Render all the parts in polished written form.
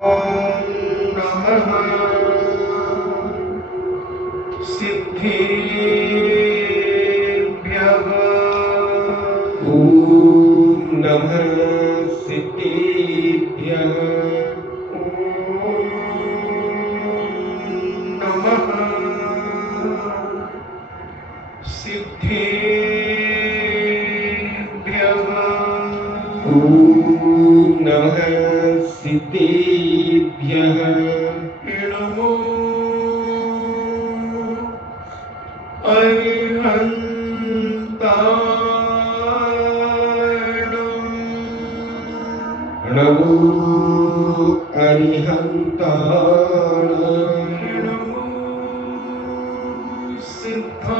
ॐ नमः सिद्धेभ्यः। ॐ नमः सिद्धेभ्यः। ॐ नमः सिद्धेभ्यः। ॐ नमः सिद्धेभ्यः। नमो अरिहन्ताणम्। नमो अरिहन्ताणम्। नमो सिद्धाणम्।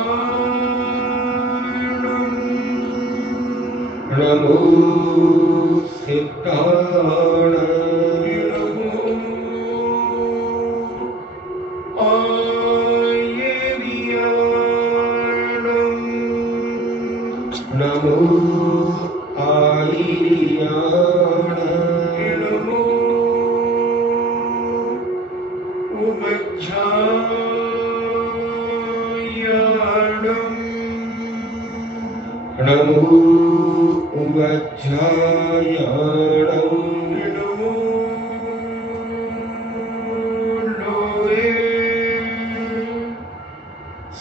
नमो सिद्धाणम्। नमो आयर्याणाय। नमो उमज्झायाणम्। नमो उमज्झायाणम्। नमो लोये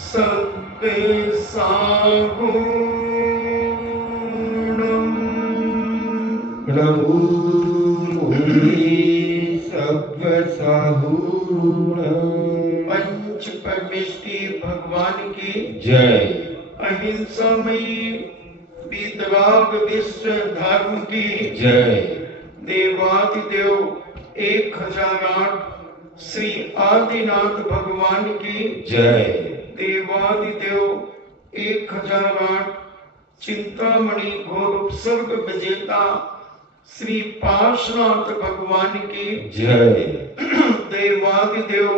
सब्बेसाहु। नमो पंच परमेष्टि भगवान की जय। अहिंसामयी वीतराग विश्व धर्म की जय। देवादिदेव 1008 श्री आदिनाथ भगवान की जय। देवादिदेव 1008 चिंतामणि घोर उपसर्ग विजेता श्री पार्श्वनाथ भगवान की जय। देवादिदेव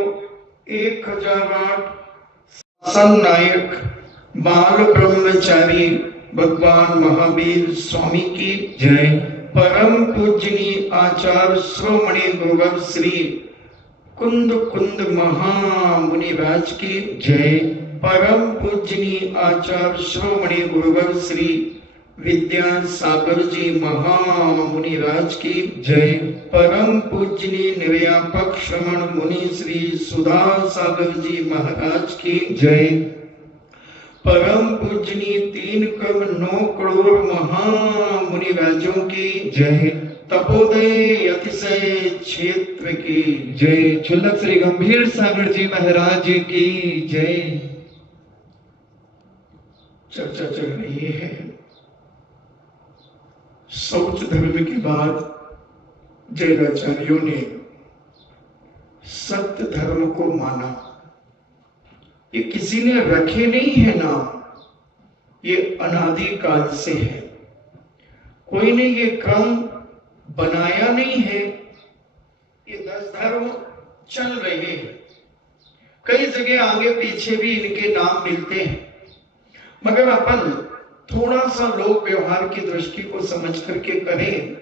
1008 शासन नायक बाल ब्रह्मचारी भगवान महावीर स्वामी की जय। परम पूजनीय आचार्य श्रोमणि गुरुवर श्री कुंद कुंद महामुनिराज की जय। परम पूजनीय आचार्य श्रोमणि गुरुवर श्री विद्यासागर जी महामुनिराज की जय। परम पूजनीय निर्व्यापक श्रमण मुनि श्री सुधा सागर जी महाराज की जय। परम पूजनीय 3 करोड़ 9 करोड़ महामुनिराजों की जय। तपोदय अतिशय क्षेत्र की जय। चुल्लक श्री गंभीर सागर जी महाराज की जय। चर्चा चल रही है शौच धर्म के बाद जैनाचार्यों ने सत्य धर्म को माना। ये किसी ने रखे नहीं है नाम, ये अनादि काल से है। कोई ने ये क्रम बनाया नहीं है। ये 10 धर्म चल रहे हैं। कई जगह आगे पीछे भी इनके नाम मिलते हैं, मगर अपन थोड़ा सा लोक व्यवहार की दृष्टि को समझ करके करें,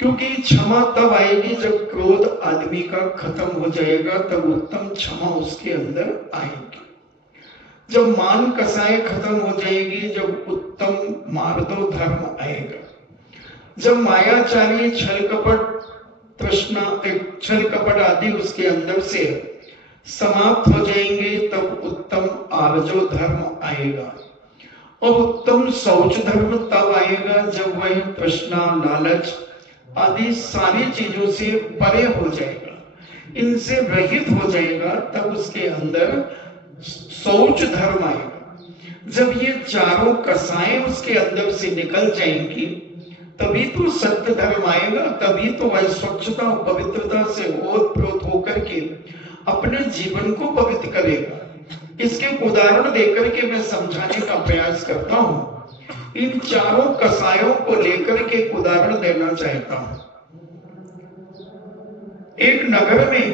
क्योंकि क्षमा तब आएगी जब क्रोध आदमी का खत्म हो जाएगा, तब उत्तम क्षमा उसके अंदर आएगी। जब मान कसाय खत्म हो जाएगी, जब उत्तम मार्दव धर्म आएगा। जब मायाचारी छल कपट तृष्णा छल कपट आदि उसके अंदर से समाप्त हो जाएंगे, तब उत्तम आर्जो धर्म आएगा। और उत्तम शौच धर्म तब आएगा जब वह तृष्णा लालच आदि सारी चीजों से परे हो जाएगा, इनसे रहित हो जाएगा, तब उसके अंदर शौच धर्म आएगा। जब ये चारों कसाएं उसके अंदर से निकल जाएंगी, तभी तो सत्य धर्म आएगा। तभी तो वह स्वच्छता और पवित्रता से ओतप्रोत होकर के अपने जीवन को पवित्र करेगा। इसके उदाहरण देकर के मैं समझाने का प्रयास करता हूं। इन चारों कसायों को लेकर के उदाहरण देना चाहता हूं। एक नगर में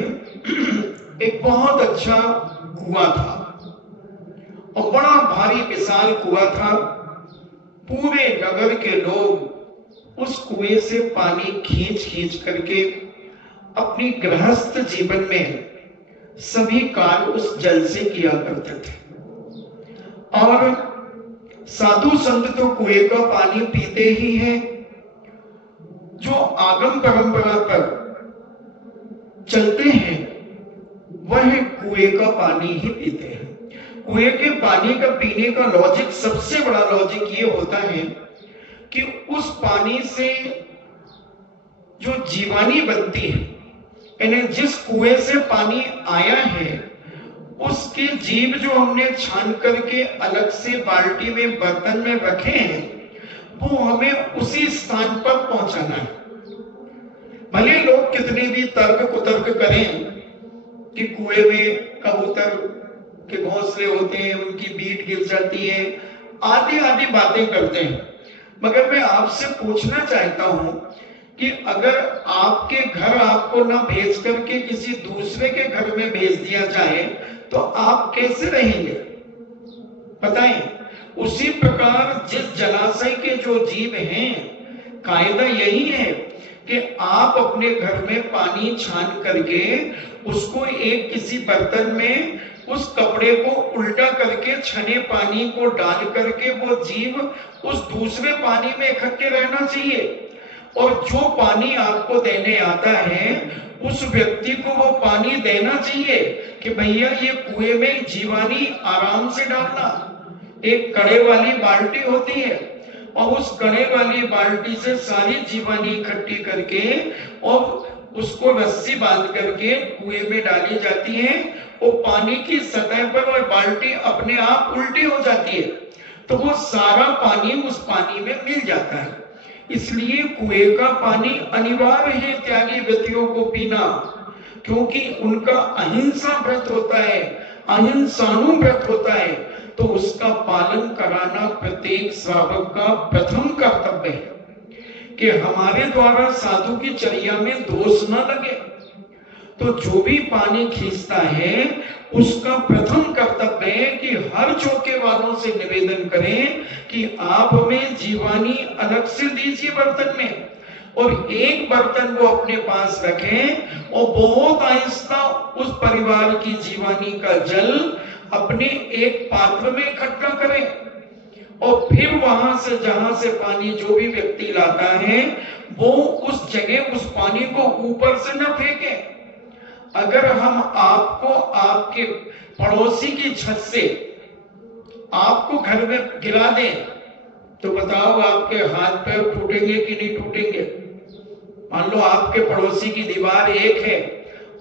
एक बहुत अच्छा कुआं था और बड़ा भारी विशाल कुआं था। पूरे नगर के लोग उस कुएं से पानी खींच खींच करके अपनी गृहस्थ जीवन में सभी कार्य उस जल से किया करते थे। और साधु संत तो कुएं का पानी पीते ही हैं। जो आगम परंपरा पर चलते हैं वह कुएं का पानी ही पीते हैं। कुएं के पानी का पीने का लॉजिक, सबसे बड़ा लॉजिक ये होता है कि उस पानी से जो जीवानी बनती है, यानी जिस कुएं से पानी आया है उसके जीव जो हमने छान करके अलग से बाल्टी में बर्तन में रखे हैं, वो हमें उसी स्थान पर पहुंचाना है। भले लोग कितने भी तर्क कुतर्क करें कि कुएं में कबूतर के घोंसले होते हैं, उनकी बीट गिर जाती है, आदि आदि बातें करते हैं, मगर मैं आपसे पूछना चाहता हूं कि अगर आपके घर आपको ना भेज करके किसी दूसरे के घर में भेज दिया जाए तो आप कैसे रहेंगे बताएं। उसी प्रकार जिस जलाशय के जो जीव हैं, कायदा यही है कि आप अपने घर में पानी छान करके उसको एक किसी बर्तन में उस कपड़े को उल्टा करके छने पानी को डाल करके वो जीव उस दूसरे पानी में इकट्ठे रहना चाहिए। और जो पानी आपको देने आता है उस व्यक्ति को वो पानी देना चाहिए कि भैया ये कुएं में जीवानी आराम से डालना। एक कड़े वाली बाल्टी होती है और उस कड़े वाली बाल्टी से सारी जीवानी इकट्ठी करके और उसको रस्सी बांध करके कुएं में डाली जाती है। वो पानी की सतह पर और बाल्टी अपने आप उल्टी हो जाती है, तो वो सारा पानी उस पानी में मिल जाता है। इसलिए कुएं का पानी अनिवार्य है त्यागी व्यक्तियों को पीना, क्योंकि उनका अहिंसा व्रत होता है, अहिंसानु व्रत होता है, तो उसका पालन कराना प्रत्येक श्रावक का प्रथम कर्तव्य है कि हमारे द्वारा साधु की चर्या में दोष न लगे। तो जो भी पानी खींचता है उसका प्रथम कर्तव्य है कि हर चौके वालों से निवेदन करें कि आप हमें जीवानी अलग से दीजिए बर्तन में, और एक बर्तन वो अपने पास रखें और बहुत आहिस्ता उस परिवार की जीवानी का जल अपने एक पात्र में इकट्ठा करें और फिर वहां से जहां से पानी जो भी व्यक्ति लाता है वो उस जगह उस पानी को ऊपर से न फेंके। अगर हम आपको आपके पड़ोसी की छत से आपको घर में गिरा दें तो बताओ आपके हाथ पैर टूटेंगे कि नहीं टूटेंगे। मान लो आपके पड़ोसी की दीवार एक है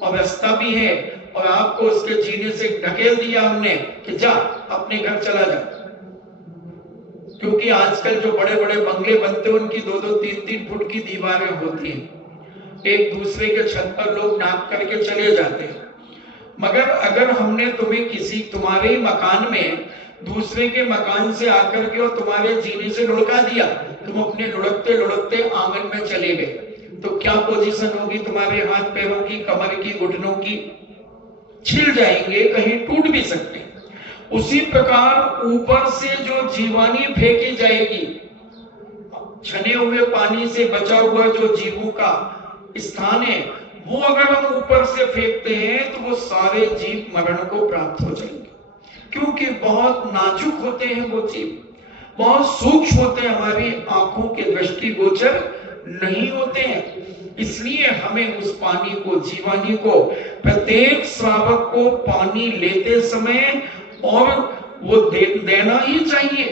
और रास्ता भी है और आपको उसके जीने से ढकेल दिया हमने कि जा अपने घर चला जा, क्योंकि आजकल जो बड़े बड़े बंगले बनते हैं उनकी 2-2, 3-3 फुट की दीवारें होती हैं, एक दूसरे के छत पर लोग नाप करके चले जाते हैं। मगर अगर हमने तुम्हें किसी तुम्हारे ही मकान में दूसरे के मकान से आकर के और तुम्हारे जीने से लुढ़का दिया, तुम अपने लुढ़कते लुढ़कते आंगन में चले गए, तो क्या पोजीशन होगी तुम्हारे हाथ पैरों की, कमर की, घुटनों की? छिल जाएंगे, कहीं टूट भी सकते हैं। उसी प्रकार ऊपर से जो जीवानी फेंकी जाएगी, छने हुए पानी से बचा हुआ जो जीवों का स्थान है, वो अगर हम ऊपर से फेंकते हैं तो वो सारे जीव मरण को प्राप्त हो जाएंगे, क्योंकि बहुत नाजुक होते हैं वो जीव, बहुत सूक्ष्म होते हैं, हमारी आंखों के दृष्टि गोचर नहीं होते हैं। इसलिए हमें उस पानी को, जीवानी को, प्रत्येक श्रावक को पानी लेते समय और वो देना ही चाहिए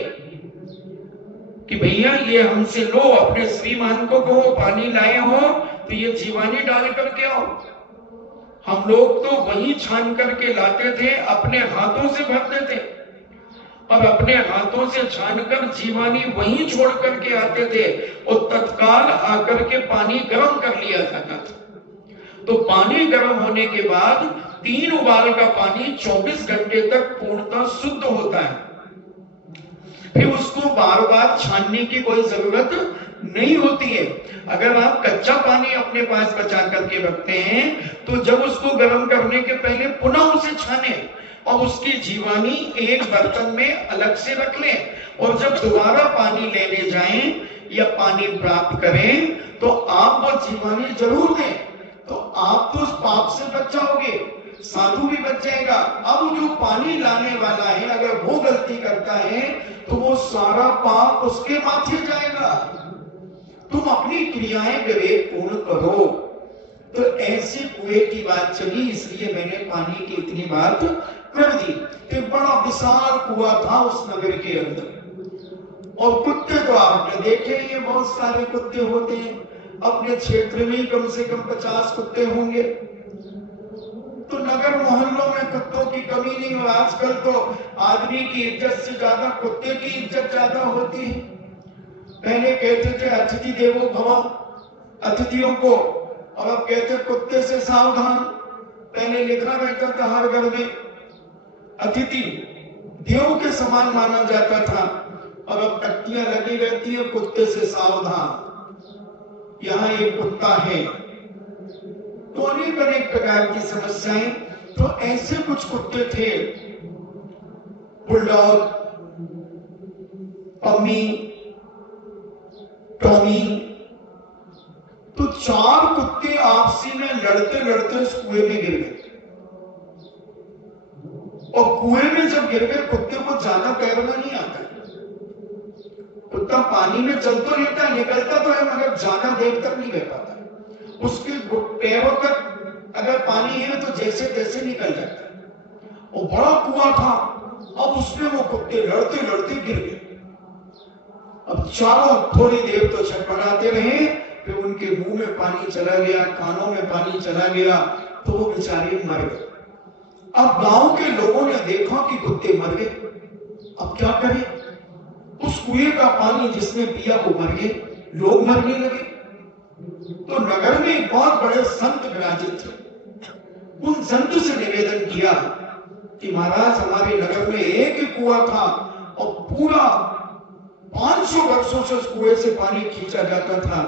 कि भैया ये हमसे लो, अपने श्रीमान को कहो पानी लाए हो तो ये जीवानी डाल करके आओ। हम लोग तो वही छान करके लाते थे, अपने हाथों से भरते थे और अपने हाथों से छानकर जीवानी वहीं छोड़ करके आते थे और तत्काल आकर के पानी गर्म कर लिया जाता था। तो पानी गर्म होने के बाद 3 उबाल का पानी 24 घंटे तक पूर्णतः शुद्ध होता है। फिर उसको बार बार छानने की कोई जरूरत नहीं होती है। अगर आप कच्चा पानी अपने पास बचा करके रखते हैं तो जब उसको गर्म करने के पहले पुनः उसे छाने और उसकी जीवानी एक बर्तन में अलग से रख लें, और जब दोबारा पानी लेने जाएं या पानी प्राप्त करें तो आप वो जीवानी जरूर दें, तो आप तो उस पाप से बच जाओगे, साधु भी बच जाएगा। अब जो पानी लाने वाला है अगर वो गलती करता है तो वो सारा पाप उसके माथे जाएगा। तुम अपनी क्रियाएं विवेक पूर्ण करो। तो ऐसी कुएं की बात चली, इसलिए मैंने पानी की इतनी बात कर दी। तो बड़ा विशाल कुआं था उस नगर के अंदर, और कुत्ते तो आपने देखे ही, बहुत सारे कुत्ते होते हैं। अपने क्षेत्र में कम से कम 50 कुत्ते होंगे। तो नगर मोहल्लों में कुत्तों की कमी नहीं हो। आजकल तो आदमी की इज्जत से ज्यादा कुत्ते की इज्जत ज्यादा होती है। पहले कहते थे अतिथि देवो भव, अतिथियों को, और अब कहते कुत्ते से सावधान। पहले लिखा रहता था हर घर में, अतिथि देव के समान माना जाता था, और अब तख्तियां लगी रहती है कुत्ते से सावधान, यहाँ एक कुत्ता है। तो अनेक प्रकार की समस्याएं। तो ऐसे कुछ कुत्ते थे, बुलडॉग, पम्मी, टॉमी। तो 4 कुत्ते आपसी में लड़ते लड़ते उस कुएं में गिर गए। और कुएं में जब गिर गए, कुत्ते को ज्यादा तैरना नहीं आता। कुत्ता पानी में चल तो लेता है, निकलता तो है, मगर ज्यादा देर तक नहीं रह पाता। उसके पैरों तक अगर पानी है तो जैसे तैसे निकल जाता है। और बड़ा कुआं था, अब उसमें वो कुत्ते लड़ते लड़ते गिर गए। अब चारों थोड़ी देर तो छटपटाते रहे, फिर उनके मुंह में पानी चला गया, कानों में पानी चला गया, तो वो बेचारे मर गए। अब गांव के लोगों ने देखा कि कुत्ते मर गए, अब क्या करें? उस कुएं का पानी जिसने पिया वो मर गए, लोग मरने लगे। तो नगर में एक बहुत बड़े संत विराजित थे। उन संत से निवेदन किया कि महाराज, हमारे नगर में एक ही कुआं था और पूरा 500 वर्षों से उस कुएं से पानी खींचा जाता था,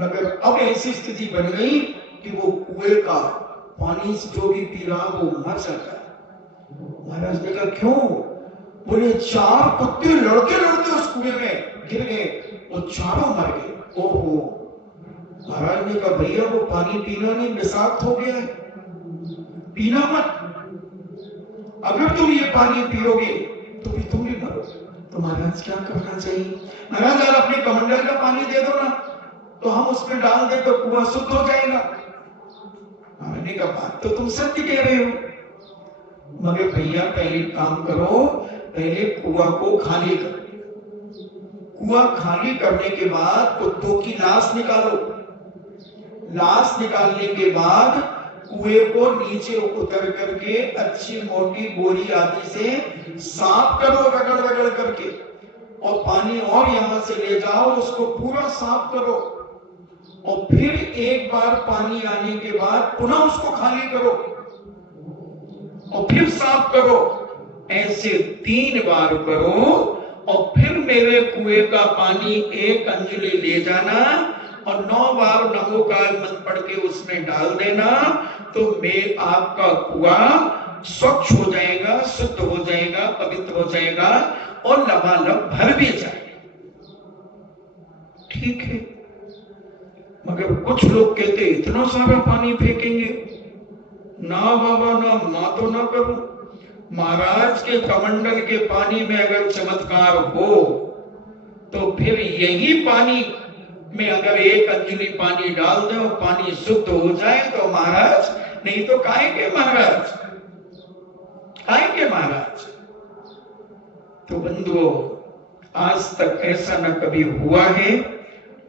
मगर अब ऐसी स्थिति बन गई कि वो कुएं का पानी से जो भी पी रहा वो मर जाता है। महाराज ने कहा क्यों? बोले 4 कुत्ते लड़ते लड़ते उस कुएं में गिर गए, वो चारों मर गए। ओहो! महाराज ने कहा भैया वो पानी पीना नहीं, विषाक्त हो गया है, पीना मत। अगर तुम ये पानी पियोगे तो भी तुम भी मरोगे। तो महाराज क्या करना चाहिए? महाराज यार अपने कमंडल का पानी दे दो ना, तो हम उसमें डाल दे तो कुआं शुद्ध हो जाएगा। महाराज ने कहा बात तो तुम सत्य कह रहे हो, मगर भैया पहले काम करो, पहले कुआं को खाली करो। कुआं खाली करने के बाद कुत्तों की लाश निकालो। लाश निकालने के बाद कुएं को नीचे उतर करके अच्छी मोटी बोरी आदि से साफ करो, रगड़ रगड़ करके, और पानी और यहां से ले जाओ, उसको पूरा साफ करो। और फिर एक बार पानी आने के बाद पुनः उसको खाली करो और फिर साफ करो। ऐसे 3 बार करो, और फिर मेरे कुएं का पानी 1 अंजलि ले जाना और 9 बार नमोकार मंत्र पढ़ के उसमें डाल देना, तो मैं आपका कुआं स्वच्छ हो जाएगा, शुद्ध हो जाएगा, पवित्र हो जाएगा और लबालब भर भी जाएगा। ठीक है, मगर कुछ लोग कहते इतना सारा पानी फेंकेंगे, ना बाबा ना, मैं तो ना करूं। महाराज के कमंडल के पानी में अगर चमत्कार हो तो फिर यही पानी में अगर 1 अंजलि पानी डाल दे और पानी शुद्ध हो जाए तो महाराज, नहीं तो खाएंगे महाराज, खाएंगे महाराज। तो बंधुओं, आज तक ऐसा न कभी हुआ है,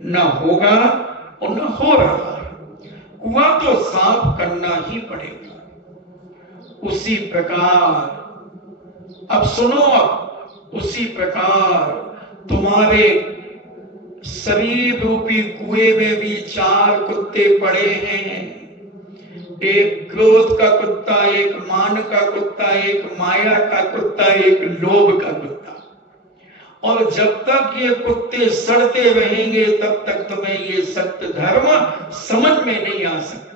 न होगा और न हो रहा है। कुआं तो साफ करना ही पड़ेगा। उसी प्रकार अब सुनो, उसी प्रकार तुम्हारे शरीर रूपी कुएं में भी 4 कुत्ते पड़े हैं। एक क्रोध का कुत्ता, एक मान का कुत्ता, एक माया का कुत्ता, एक लोभ का कुत्ता। और जब तक ये कुत्ते सड़ते रहेंगे तब तक तुम्हें ये सत्य धर्म समझ में नहीं आ सकता।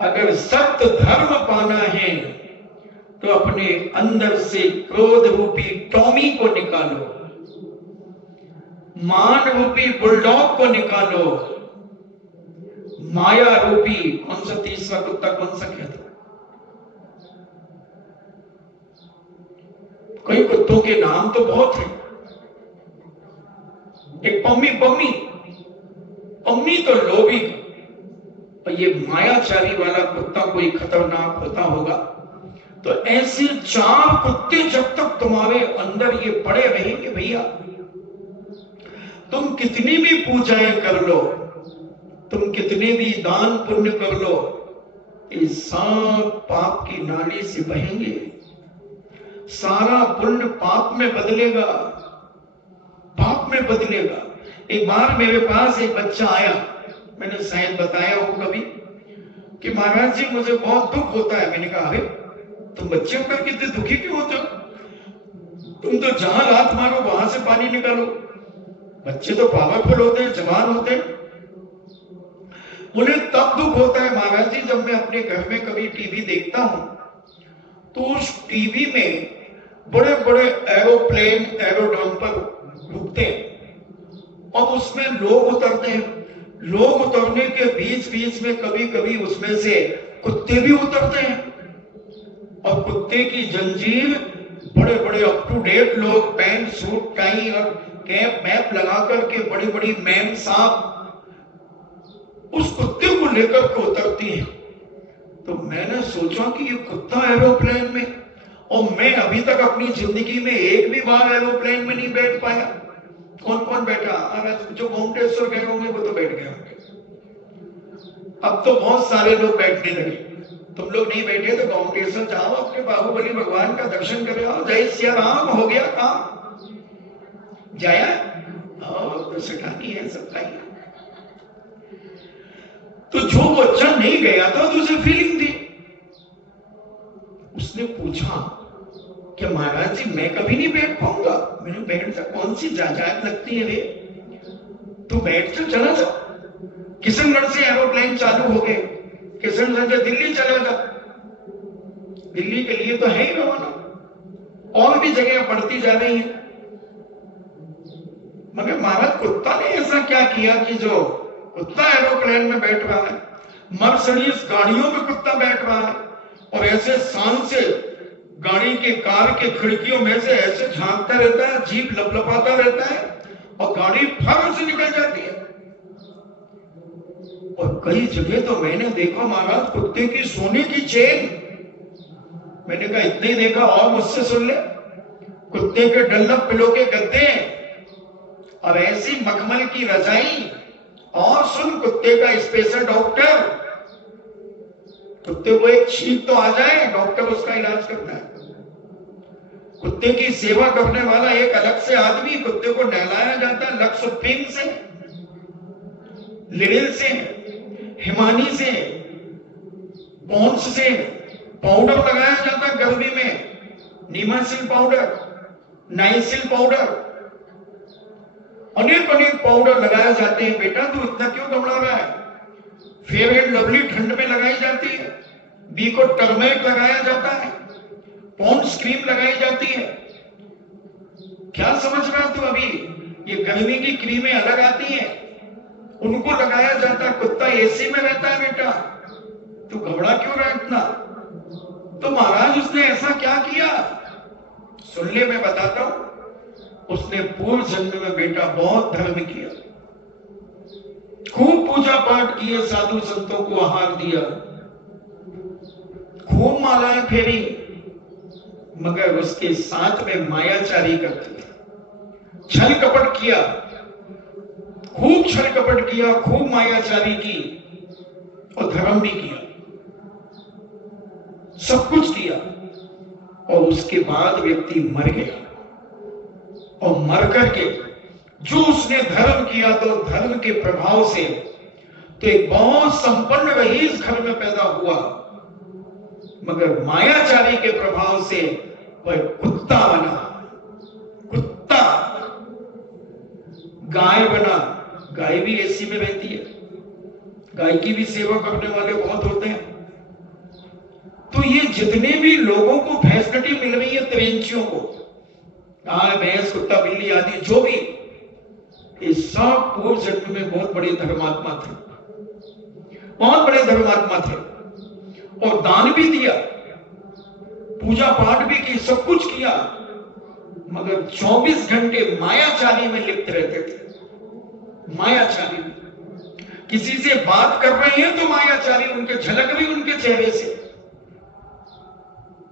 अगर सत्य धर्म पाना है तो अपने अंदर से क्रोध रूपी टॉमी को निकालो, मान रूपी बुलडॉग को निकालो, माया रूपी कौन सा तीसरा कुत्ता कौन सा कहता? कई कुत्तों के नाम तो बहुत हैं। एक पम्मी पम्मी पम्मी तो लोभी, और ये मायाचारी वाला कुत्ता कोई खतरनाक होता होगा। तो ऐसे 4 कुत्ते जब तक तुम्हारे अंदर ये पड़े रहेंगे भैया, तुम कितनी भी पूजाएं कर लो, तुम कितने भी दान पुण्य कर लो, ये सब पाप की नाली से बहेंगे। सारा पुण्य पाप में बदलेगा, पाप में बदलेगा। एक बार मेरे पास एक बच्चा आया, मैंने शायद बताया हो कभी कि महाराज जी मुझे बहुत दुख होता है। मैंने कहा अरे तुम बच्चे होकर कितने दुखी क्यों होते हो? तुम तो जहां लात मारो वहां से पानी निकालो। बच्चे तो पावरफुल होते हैं, जवान होते हैं। उन्हें तब दुख होता है महाराज जी जब मैं अपने घर में कभी टीवी देखता हूं तो उस टीवी में बड़े बड़े एरोप्लेन एरोड्रम पर रुकते हैं और उसमें लोग उतरते हैं। लोग उतरने के बीच बीच में कभी कभी उसमें से कुत्ते भी उतरते हैं और कुत्ते की जंजीर बड़े बड़े अप टू डेट लोग पैंट सूट टाई और कैप मैप लगा करके बड़ी बड़ी मैम साहब उस कुत्ते को लेकर के उतरती हैं। तो मैंने सोचा कि ये कुत्ता एरोप्लेन में, और मैं अभी तक अपनी जिंदगी में एक भी बार एरोप्लेन में नहीं बैठ पाया। कौन कौन बैठा? जो गोमटेश्वर गए होंगे वो तो बैठ गए होंगे। अब तो बहुत सारे लोग बैठने लगे। तुम लोग नहीं बैठे तो गोमटेश्वर जाओ, अपने बाहुबली भगवान का दर्शन कर आओ। जय सिया राम हो गया काम। जाया तो सटानी है सबका ही। तो जो बच्चा नहीं गया था तो उसे फीलिंग थी। उसने पूछा कि महाराज जी मैं कभी नहीं बैठ पाऊंगा। मैंने बैठ जा, कौन सी जायदाद लगती है रे, तू बैठ जा, चला जा। किशनगढ़ से एरोप्लेन चालू हो गए, किशनगढ़ से दिल्ली चला जा। दिल्ली के लिए तो है ही रवाना, और भी जगह बढ़ती जा रही है। मगर महाराज कुत्ता ने ऐसा क्या किया कि जो कुत्ता एरोप्लेन में बैठ रहा है, मर्सिडीज गाड़ियों में कुत्ता बैठ रहा है और ऐसे शान से गाड़ी के कार के खिड़कियों में से ऐसे झांकता रहता है, जीप लपलपाता रहता है और गाड़ी फर से निकल जाती है। और कई जगह तो मैंने देखा महाराज कुत्ते की सोने की चेन। मैंने कहा इतने ही देखा और मुझसे सुन ले। कुत्ते के डल्लप पिलो के गद्दे और ऐसी मखमल की रजाई, और सुन कुत्ते का स्पेशल डॉक्टर। कुत्ते को एक छींक तो आ जाए, डॉक्टर उसका इलाज करता है। कुत्ते की सेवा करने वाला एक अलग से आदमी, कुत्ते को नहलाया जाता है लक्स क्रीम से, लिरिल से, हिमानी से, पॉन्स से, पाउडर लगाया जाता है गर्मी में, नीमासिल पाउडर, नाइसिल पाउडर, अनेक अनेक पाउडर लगाए जाते हैं। बेटा तू इतना क्यों घबरा रहा है? फेयर एंड लवली ठंड में लगाई जाती है, बी को टर्मेट लगाया जाता है, पॉन्ड्स क्रीम लगाई जाती है। क्या समझ रहा तू? अभी ये गर्मी की क्रीमें अलग आती हैं, उनको लगाया जाता है। कुत्ता एसी में रहता है बेटा, तू घबरा क्यों रहा इतना? तो महाराज उसने ऐसा क्या किया? सुन ले, मैं बताता हूं। उसने पूर्व जन्म में बेटा बहुत धर्म किया, खूब पूजा पाठ किए, साधु संतों को आहार दिया, खूब मालाएं फेरी, मगर उसके साथ में मायाचारी करते थे, छल कपट किया, खूब छल कपट किया, खूब मायाचारी की और धर्म भी किया, सब कुछ किया। और उसके बाद व्यक्ति मर गया और मर करके जो उसने धर्म किया तो धर्म के प्रभाव से तो एक बहुत संपन्न रईस घर में पैदा हुआ, मगर मायाचारी के प्रभाव से वह कुत्ता बना, कुत्ता। गाय बना, गाय भी एसी में रहती है, गाय की भी सेवा करने वाले बहुत होते हैं। तो ये जितने भी लोगों को फैसिलिटी मिल रही है, त्रिंचियों को, गाय भैंस कुत्ता बिल्ली आदि जो भी, ये सब पूर्व जन्म में बहुत बड़े धर्मात्मा थे। बहुत बड़े धर्मात्मा थे और दान भी दिया, पूजा पाठ भी की, सब कुछ किया, मगर 24 घंटे मायाचारी में लिप्त रहते थे। मायाचारी में किसी से बात कर रहे हैं तो मायाचारी, उनके झलक रही, उनके चेहरे से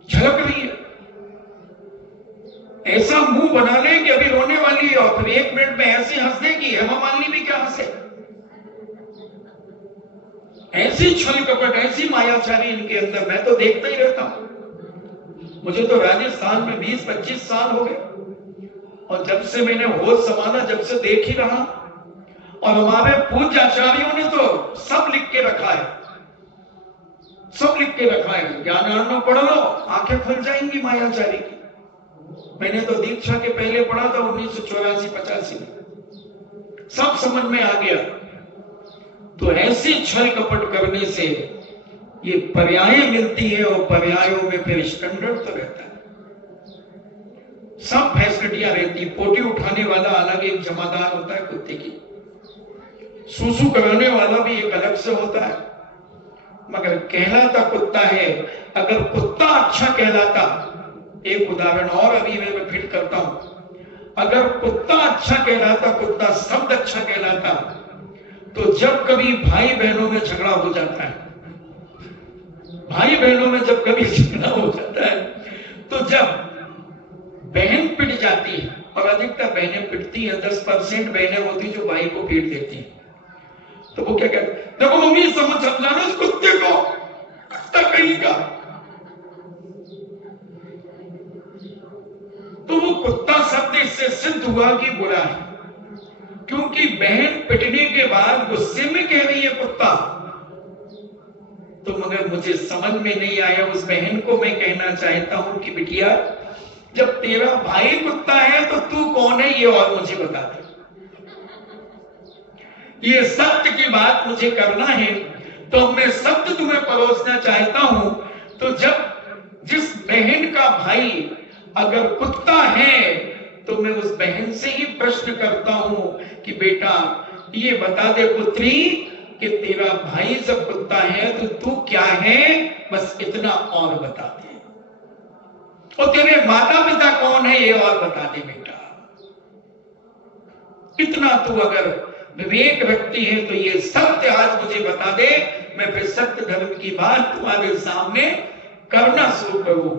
झलक रही है। ऐसा मुंह बना ले कि अभी रोने वाली है और फिर 1 मिनट में ऐसे हंस दे कि हेमा मालिनी भी क्या हंसे। ऐसी छल कपट, ऐसी मायाचारी इनके अंदर, मैं तो देखता ही रहता हूं। मुझे तो राजस्थान में 20-25 साल हो गए और जब से मैंने होश संभाला, जब से देख ही रहा। और हमारे पूज्य आचार्यों ने तो सब लिख के रखा है, सब लिख के रखा है। ज्ञानार्णव पढ़ लो, आंखें खुल जाएंगी मायाचारी की। मैंने तो दीक्षा के पहले पढ़ा था 1984-85 में, सब समझ में आ गया। तो ऐसी छल कपट करने से ये पर्याय मिलती है और पर्यायों में फिर स्टैंडर्ड तो रहता है, सब फैसिलिटियां रहती। पोटी उठाने वाला अलग एक जमादार होता है कुत्ते की, सूसू कराने वाला भी एक अलग से होता है, मगर कहलाता कुत्ता है। अगर कुत्ता अच्छा कहलाता, एक उदाहरण और अभी मैं फिट करता हूं, अगर कुत्ता अच्छा कहलाता, कुत्ता शब्द अच्छा कहलाता, तो जब कभी भाई बहनों में झगड़ा हो जाता है, भाई बहनों में जब कभी झगड़ा हो जाता है, तो जब बहन पिट जाती है, और अधिकतर बहनें पिटती हैं, 10% बहनें होती जो भाई को पीट देती हैं, तो वो क्या कहते, देखो मम्मी समझाना इस कुत्ते को, कुत्ता कहीं का। तो वो कुत्ता शब्द इससे सिद्ध हुआ कि बुरा है, क्योंकि बहन पिटने के बाद गुस्से में कह रही है कुत्ता। तो मगर मुझे समझ में नहीं आया, उस बहन को मैं कहना चाहता हूं कि बिटिया, जब तेरा भाई कुत्ता है तो तू कौन है ये और मुझे बता दे। ये सत्य की बात मुझे करना है, तो मैं सत्य तुम्हें परोसना चाहता हूं। तो जब जिस बहन का भाई अगर कुत्ता है, तो मैं उस बहन से ही प्रश्न करता हूं कि बेटा ये बता दे पुत्री कि तेरा भाई जब कुत्ता है तो तू क्या है, बस इतना और बता दे। और तेरे माता पिता कौन है ये और बता दे बेटा। इतना तू अगर विवेक रखती है तो ये सत्य आज मुझे बता दे, मैं फिर सत्य धर्म की बात तुम्हारे सामने करना शुरू करूं।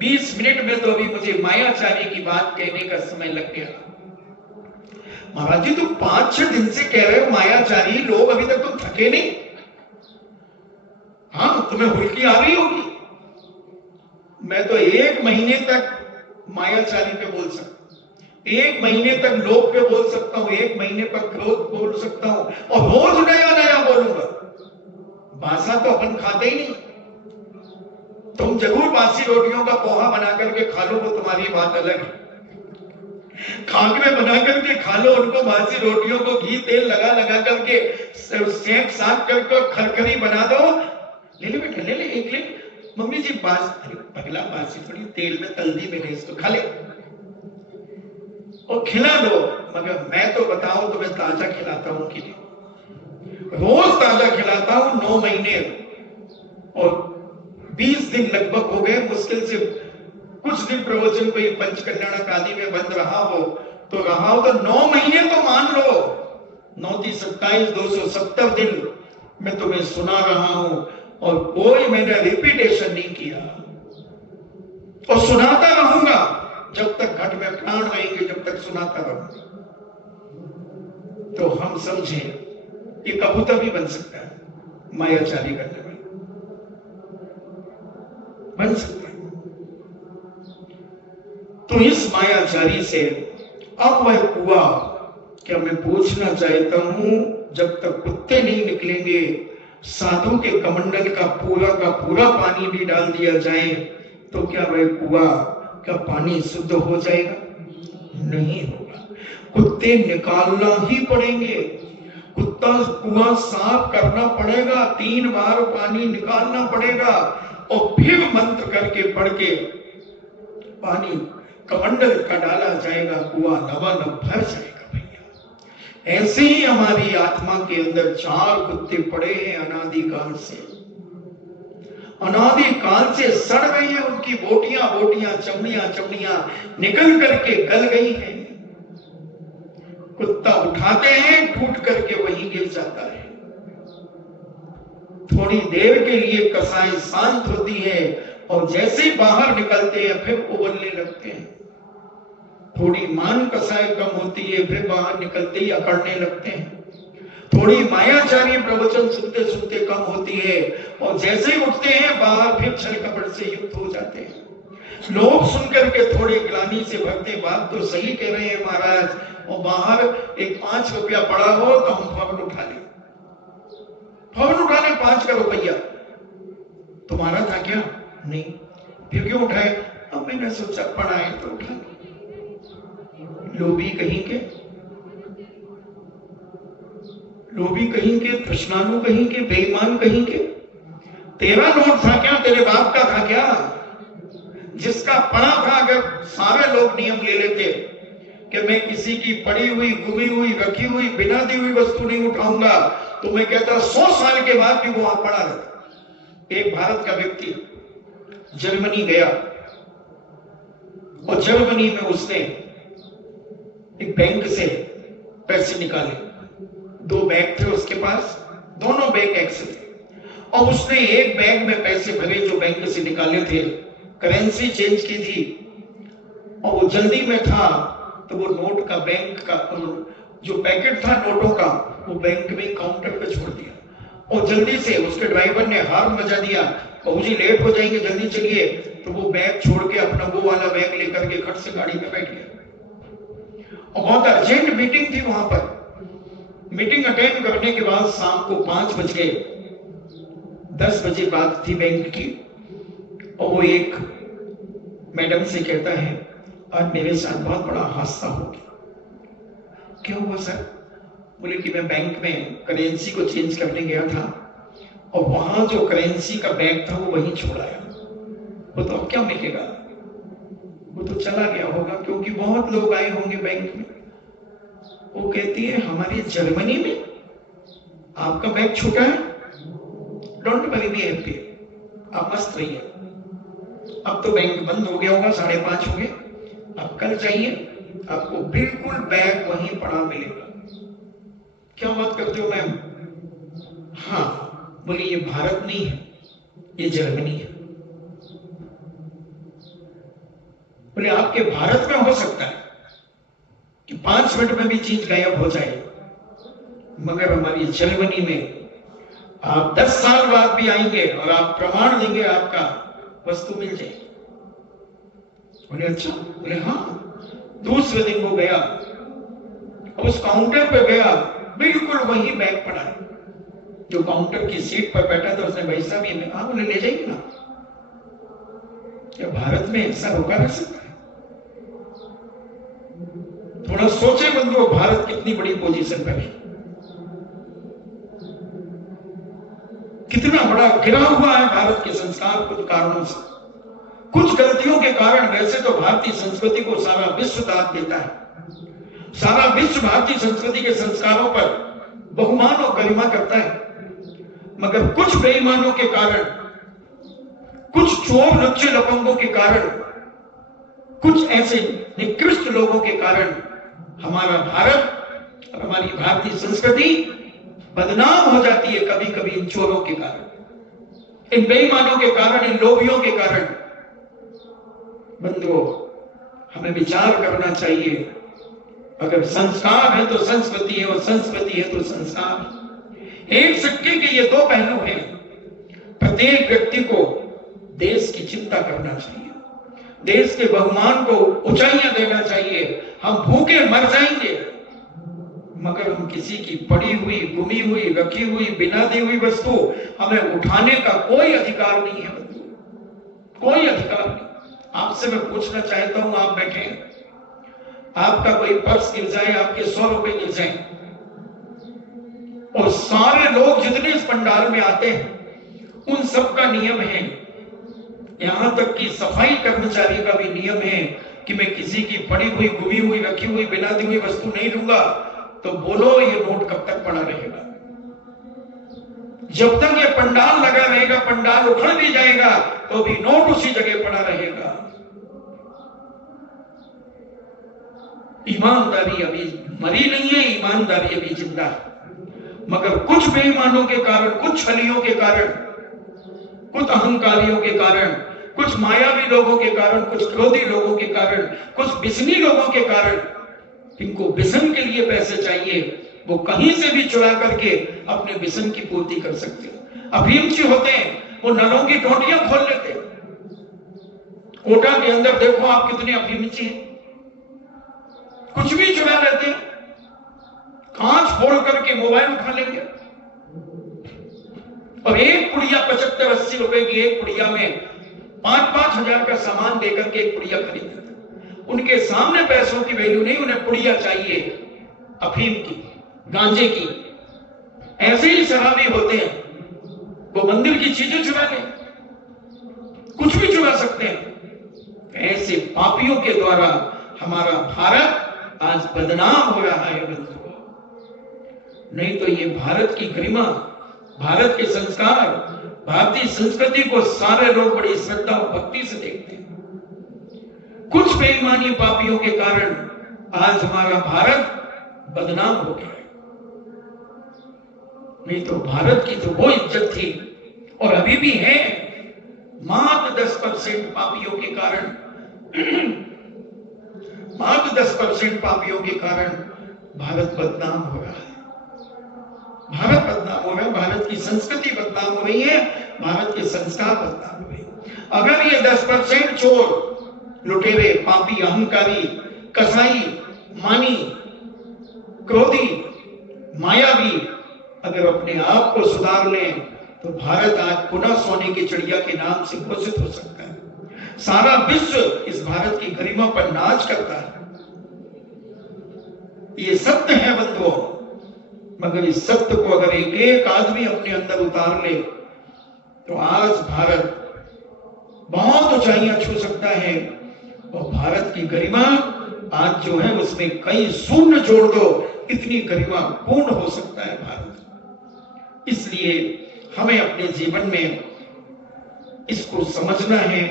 20 मिनट में तो अभी मुझे मायाचारी की बात कहने का समय लग गया। महाराज जी तुम 5-6 दिन से कह रहे हो मायाचारी लोग, अभी तक तुम थके नहीं? हाँ, तुम्हें हुल्की आ रही होगी। मैं तो 1 महीने तक मायाचारी पे बोल सकता हूं, 1 महीने तक लोग पे बोल सकता हूं, 1 महीने पर क्रोध बोल सकता हूं, और रोज नया नया बोलूंगा। बासा तो अपन खाते ही नहीं। तुम जरूर बासी रोटियों का पोहा बना करके खा लो, वो तुम्हारी बात अलग है। खाकरे बना करके खा लो, उनको बासी रोटियों को घी तेल लगा लगा करके सेक साक करके खरखरी बना दो। ले ले बेटा, ले ले, एक ले। मम्मी जी पगला बासी थोड़ी तेल में तल दी मैंने, इसको खा ले और खिला दो। मगर मैं तो बताओ तुम्हें ताजा खिलाता हूं कि नहीं? रोज ताजा खिलाता हूं। 9 महीने और 20 दिन लगभग हो गए। मुश्किल से कुछ दिन प्रवचन कोई पंचकल्याणक आदि में बंद रहा हो तो रहा हो, तो 9 महीने तो मान लो, 9-27 270 दिन मैं तुम्हें सुना रहा हूं और कोई मैंने रिपीटेशन नहीं किया, और सुनाता रहूंगा जब तक घट में प्राण रहेंगे, जब तक सुनाता रहूंगा। तो हम समझे ये कबूतर भी बन सकता है, मायाचारी करने में बन सकता है। तो इस मायाचारी से अब वह कुआ, क्या मैं पूछना चाहता हूं, जब तक कुत्ते नहीं निकलेंगे, साधु के कमंडल का पूरा पानी भी डाल दिया जाए तो क्या वह कुआ का पानी शुद्ध हो जाएगा? नहीं होगा। कुत्ते निकालना ही पड़ेंगे। कुत्ता कुआं साफ करना पड़ेगा, 3 बार पानी निकालना पड़ेगा और फिर मंत्र करके पढ़ के पानी कमंडल का डाला जाएगा, कुआं लबालब भर जाएगा। भैया ऐसे ही हमारी आत्मा के अंदर 4 कुत्ते पड़े हैं अनादिकाल से, अनादिकाल से सड़ गई है, उनकी बोटियां बोटियां चमड़ियां चमड़ियां निकल करके गल गई हैं। कुत्ता उठाते हैं, टूट करके वहीं गिर जाता है। थोड़ी देर के लिए कसाई शांत होती है और जैसे ही बाहर निकलते हैं फिर उबलने लगते हैं। थोड़ी मान कसाई कम होती है, फिर बाहर निकलते ही अकड़ने लगते हैं। थोड़ी मायाचारी प्रवचन सुनते सुनते कम होती है और जैसे ही उठते हैं बाहर फिर छल कपट से युक्त हो जाते हैं। लोग सुनकर के थोड़ी ग्लानि से भरते, बात तो सही कह रहे हैं महाराज, और बाहर एक 5 रुपया पड़ा हो तो हम फौरन उठा लें, फौरन उठा लें 5 का रुपया। तुम्हारा था क्या? नहीं। फिर क्यों उठाए? अब मैंने सोचा पड़ा है तो उठा लें। लोभी कहीं के, लोभी कहीं के, तृष्णालु कहीं के, बेईमान कहीं के। तेरा नोट था क्या? तेरे बाप का था क्या? जिसका पड़ा था, अगर सारे लोग नियम ले लेते कि मैं किसी की पड़ी हुई, गुमी हुई, रखी हुई, बिना दी हुई वस्तु नहीं उठाऊंगा, तो मैं कहता 100 साल के बाद भी वो वहां पड़ा रहता। एक भारत का व्यक्ति जर्मनी गया और जर्मनी में उसने एक बैंक से पैसे निकाले। 2 बैग थे उसके पास, दोनों बैग एक्स थे, और उसने एक बैग में पैसे भरे जो बैंक से निकाले थे, करेंसी चेंज की थी, और वो जल्दी में था तो वो नोट का, बैंक का जो पैकेट था नोटों का, वो बैंक में काउंटर पे छोड़ दिया। और जल्दी से उसके ड्राइवर ने हार्न बजा दिया, बाबूजी लेट हो जाएंगे, जल्दी चलिए। तो वो बैग छोड़ के अपना वो वाला बैग लेकर के खट से गाड़ी में बैठ गया। और बहुत अर्जेंट मीटिंग थी वहां पर। मीटिंग अटेंड करने के बाद शाम को 5 बज गए, 10 बजे बात थी बैंक की, और वो एक मैडम से कहता है आज मेरे साथ बहुत बड़ा हादसा हो गया। क्या हुआ सर? बोले कि मैं बैंक में करेंसी को चेंज करने गया था और वहां जो करेंसी का बैग था वो वहीं छोड़ आया। वो तो अब क्या मिलेगा? वो तो चला गया होगा, क्योंकि बहुत लोग आए होंगे बैंक में। वो कहती है हमारी जर्मनी में आपका बैग छूटा है, डोंट वरी बी हैप्पी, आप मस्त रहिए। अब तो बैंक बंद हो गया होगा, 5:30 हो गए, आप कल जाइए, आपको बिल्कुल बैग वहीं पड़ा मिलेगा। क्या बात करते हो मैम? हाँ। बोली ये भारत नहीं है, ये जर्मनी है। बोले आपके भारत में हो सकता है कि 5 मिनट में भी चीज गायब हो जाए, मगर हमारी जर्मनी में आप 10 साल बाद भी आएंगे और आप प्रमाण देंगे आपका वस्तु मिल जाएगी। बोले अच्छा? बोले हाँ। दूसरे दिन वो गया, उस काउंटर पे गया, बिल्कुल वही बैग पड़ा है जो काउंटर की सीट पर बैठा था। उसने भाई साहब ये, हाँ। बोले ले जाइए ना। क्या भारत में ऐसा होगा रह सकता है? थोड़ा सोचे बंधुओं, भारत कितनी बड़ी पोजीशन पर है, कितना बड़ा गिरा हुआ है भारत के संस्कार कुछ कारणों से, कुछ गलतियों के कारण। वैसे तो भारतीय संस्कृति को सारा विश्व दाद देता है, सारा विश्व भारतीय संस्कृति के संस्कारों पर बहुमान और गरिमा करता है, मगर कुछ बेईमानों के कारण, कुछ चोर लुच्चे लपंगों के कारण, कुछ ऐसे निकृष्ट लोगों के कारण हमारा भारत और हमारी भारतीय संस्कृति बदनाम हो जाती है। कभी कभी इन चोरों के कारण, इन बेईमानों के कारण, इन लोभियों के कारण। बंधुओं, हमें विचार करना चाहिए। अगर संस्कार है तो संस्कृति है, और संस्कृति है तो संस्कार। एक सिक्के के ये 2 पहलू हैं। प्रत्येक व्यक्ति को देश की चिंता करना चाहिए, देश के बहुमान को ऊंचाइयां देना चाहिए। हम भूखे मर जाएंगे, मगर हम किसी की पड़ी हुई, गुमी हुई, रखी हुई, बिना दी हुई वस्तु हमें उठाने का कोई अधिकार नहीं है। कोई अधिकार नहीं। आपसे मैं पूछना चाहता हूं, आप बैठे, आपका कोई पर्स गिर जाए, आपके 100 रुपए गिर जाए, और सारे लोग जितने इस पंडाल में आते हैं उन सबका नियम है, यहां तक कि सफाई कर्मचारी का भी नियम है कि मैं किसी की पड़ी हुई, गुमी हुई, रखी हुई, बिना दी हुई वस्तु नहीं लूंगा। तो बोलो ये नोट कब तक पड़ा रहेगा? जब तक ये पंडाल लगा रहेगा, पंडाल उखड़ भी जाएगा तो भी नोट उसी जगह पड़ा रहेगा। ईमानदारी अभी मरी नहीं है, ईमानदारी अभी जिंदा है। मगर कुछ बेईमानों के कारण, कुछ छलियों के कारण, कुछ अहंकारियों के कारण, कुछ मायावी लोगों के कारण, कुछ क्रोधी लोगों के कारण, कुछ बिसनी लोगों के कारण, इनको बिसन के लिए पैसे चाहिए, वो कहीं से भी चुरा करके अपने बिसन की पूर्ति कर सकते हैं। अफीमची होते हैं, वो नलों की टोटियां खोल लेते हैं। कोटा के अंदर देखो आप कितने अफीमची हैं, कुछ भी चुरा लेते हैं, कांच फोड़ करके मोबाइल उठा लेंगे। और एक पुड़िया 75-80 रुपए की एक पुड़िया में 5-5 हजार का सामान देकर के एक पुड़िया खरीद लेते। उनके सामने पैसों की वैल्यू नहीं, उन्हें पुड़िया चाहिए अफीम की, गांजे की। ऐसे ही शराबी होते हैं, वो मंदिर की चीजें चुरा ले, कुछ भी चुरा सकते हैं। ऐसे पापियों के द्वारा हमारा भारत आज बदनाम हो रहा है बंधुओं। नहीं तो ये भारत की गरिमा, भारत के संस्कार, भारतीय संस्कृति को सारे लोग बड़ी श्रद्धा और भक्ति से देखते हैं। कुछ बेईमानी पापियों के कारण आज हमारा भारत बदनाम हो गया है। नहीं तो भारत की तो वो इज्जत थी और अभी भी है। मात्र 10% पापियों के कारण, मात्र 10% पापियों के कारण भारत बदनाम हो रहा है। भारत बदनाम हो रहा है, भारत की संस्कृति बदनाम हो रही है, भारत के संस्कार बदनाम हो रहे हैं। अगर ये 10% चोर, लुटेरे, पापी, अहंकारी, कसाई, मानी, क्रोधी, मायावी अगर अपने आप को सुधार लें तो भारत आज पुनः सोने की चिड़िया के नाम से घोषित हो सकता है। सारा विश्व इस भारत की गरिमा पर नाच करता है। ये सत्य है बंधुओं, मगर इस सत्य को अगर एक एक आदमी अपने अंदर उतार ले तो आज भारत बहुत ऊंचाइयां छू सकता है। और भारत की गरिमा आज जो है उसमें कई शून्य जोड़ दो, इतनी गरिमा पूर्ण हो सकता है भारत। इसलिए हमें अपने जीवन में इसको समझना है,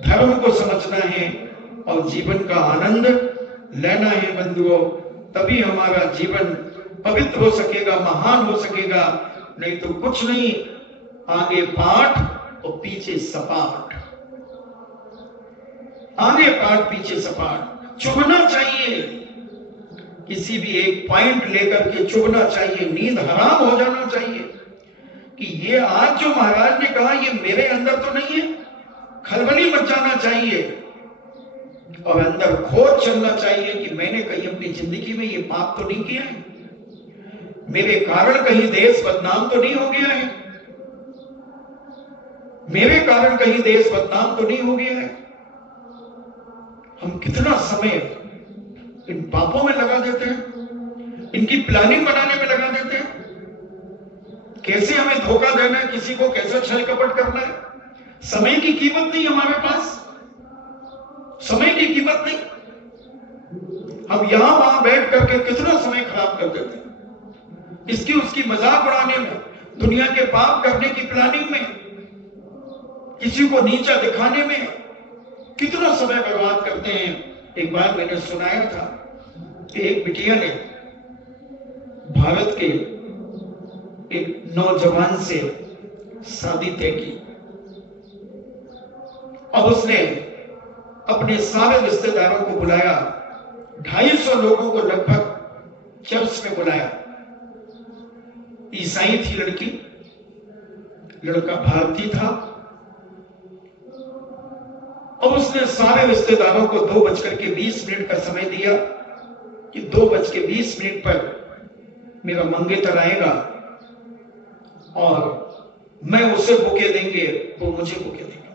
धर्म को समझना है और जीवन का आनंद लेना है बंधुओं। तभी हमारा जीवन पवित्र हो सकेगा, महान हो सकेगा। नहीं तो कुछ नहीं, आगे पाठ और पीछे सपाट, आगे पाठ पीछे सपाट। चुभना चाहिए, किसी भी एक पॉइंट लेकर के चुभना चाहिए, नींद हराम हो जाना चाहिए कि ये आज जो महाराज ने कहा ये मेरे अंदर तो नहीं है। खलबली मच जाना चाहिए और अंदर खोज चलना चाहिए कि मैंने कहीं अपनी जिंदगी में ये पाप तो नहीं किया है, मेरे कारण कहीं देश बदनाम तो नहीं हो गया है, मेरे कारण कहीं देश बदनाम तो नहीं हो गया है। हम कितना समय इन पापों में लगा देते हैं, इनकी प्लानिंग बनाने में लगा देते हैं। कैसे हमें धोखा देना है किसी को, कैसे छल कपट करना है। समय की कीमत नहीं हमारे पास, समय की कीमत नहीं। हम यहां वहां बैठ करके कितना समय खराब कर देते हैं, इसकी उसकी मजाक उड़ाने में, दुनिया के पाप करने की प्लानिंग में, किसी को नीचा दिखाने में कितना समय बर्बाद करते हैं। एक बार मैंने सुनाया था कि एक बिटिया ने भारत के एक नौजवान से शादी तय की। अब उसने अपने सारे रिश्तेदारों को बुलाया, 250 लोगों को लगभग चर्च में बुलाया। ईसाई थी लड़की, लड़का भारतीय था। अब उसने सारे रिश्तेदारों को 2:20 का समय दिया कि 2:20 पर मेरा मंगेतर आएगा और मैं उसे बुके देंगे, वो मुझे बुके देगा।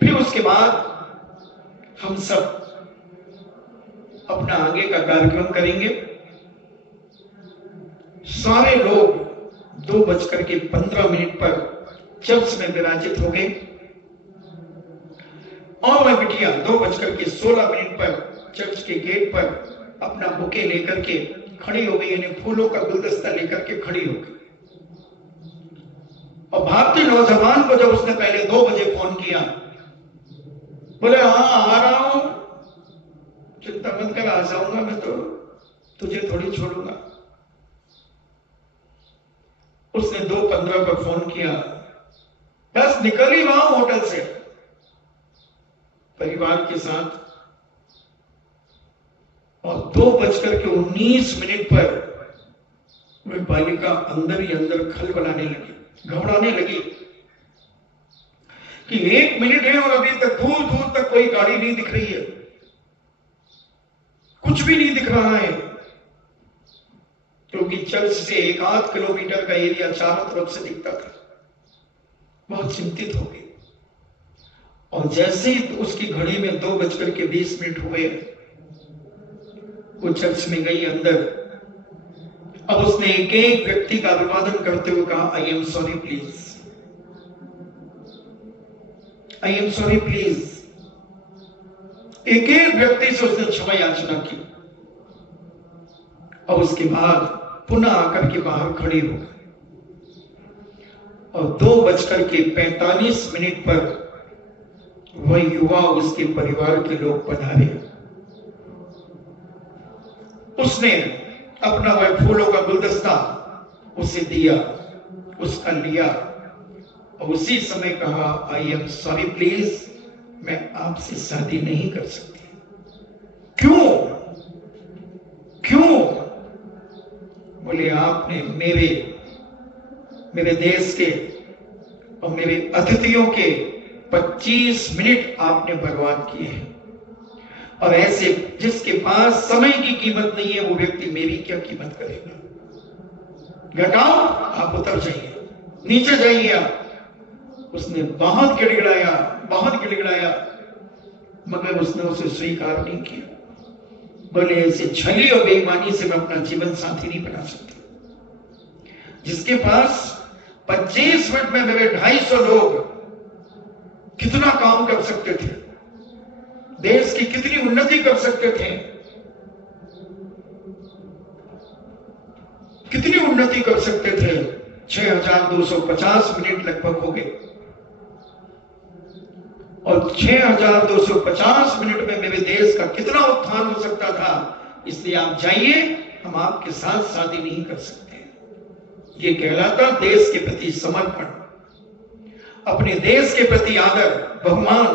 फिर उसके बाद हम सब अपना आगे का कार्यक्रम करेंगे। सारे लोग 2:15 पर चर्च में विराजित हो गए और वह बिटिया 2:16 पर चर्च के गेट पर अपना बुके लेकर के खड़ी हो गई, यानी फूलों का गुलदस्ता लेकर के खड़ी हो गई। और भारतीय नौजवान को जब उसने पहले 2 बजे फोन किया, बोले हाँ आ रहा हूं, चिंता मत कर, आ जाऊंगा मैं, तो तुझे थोड़ी छोड़ूंगा। उसने 2:15 पर फोन किया, बस निकल ही रहा हूं होटल से परिवार के साथ, और 2:19 पर वह बालिका अंदर ही अंदर खलबलाने लगी, घबराने लगी कि 1 मिनट है और अभी तक दूर दूर तक कोई गाड़ी नहीं दिख रही है, कुछ भी नहीं दिख रहा है, क्योंकि चर्च से 1-8 किलोमीटर का एरिया चारों तरफ से दिखता था। बहुत चिंतित हो गई, और जैसे ही उसकी घड़ी में 2:20 हुए, वो चर्च में गई अंदर। अब उसने एक एक व्यक्ति का अभिवादन करते हुए कहा, I am sorry please, I am sorry please. एक एक व्यक्ति से उसने क्षमा याचना की, और उसके बाद पुनः आकर के बाहर खड़ी हो गई, और 2:45 पर वह युवा, उसके परिवार के लोग पधारे। उसने अपना वह फूलों का गुलदस्ता उसे दिया, उसका लिया, और उसी समय कहा, आई एम सॉरी प्लीज, मैं आपसे शादी नहीं कर सकती। क्यों? क्यों? बोले आपने मेरे देश के और मेरे अतिथियों के 25 मिनट आपने बर्बाद किए हैं, और ऐसे जिसके पास समय की कीमत नहीं है वो व्यक्ति मेरी क्या कीमत करेगा। घटाओ, आप उतर जाइए, नीचे जाइए आप। उसने बहुत गिड़गिड़ाया, बहुत गिड़गिड़ाया, मगर उसने उसे स्वीकार नहीं किया। बोले ऐसे छली और बेईमानी से मैं अपना जीवन साथी नहीं बना सकती। जिसके पास 25 मिनट में मेरे 250 लोग कितना काम कर सकते थे, देश की कितनी उन्नति कर सकते थे, कितनी उन्नति कर सकते थे। 6250 मिनट लगभग हो गए, और 6250 मिनट में मेरे देश का कितना उत्थान हो सकता था। इसलिए आप जाइए, हम आपके साथ शादी नहीं कर सकते। ये कहलाता देश के प्रति समर्पण, अपने देश के प्रति आदर, बहुमान।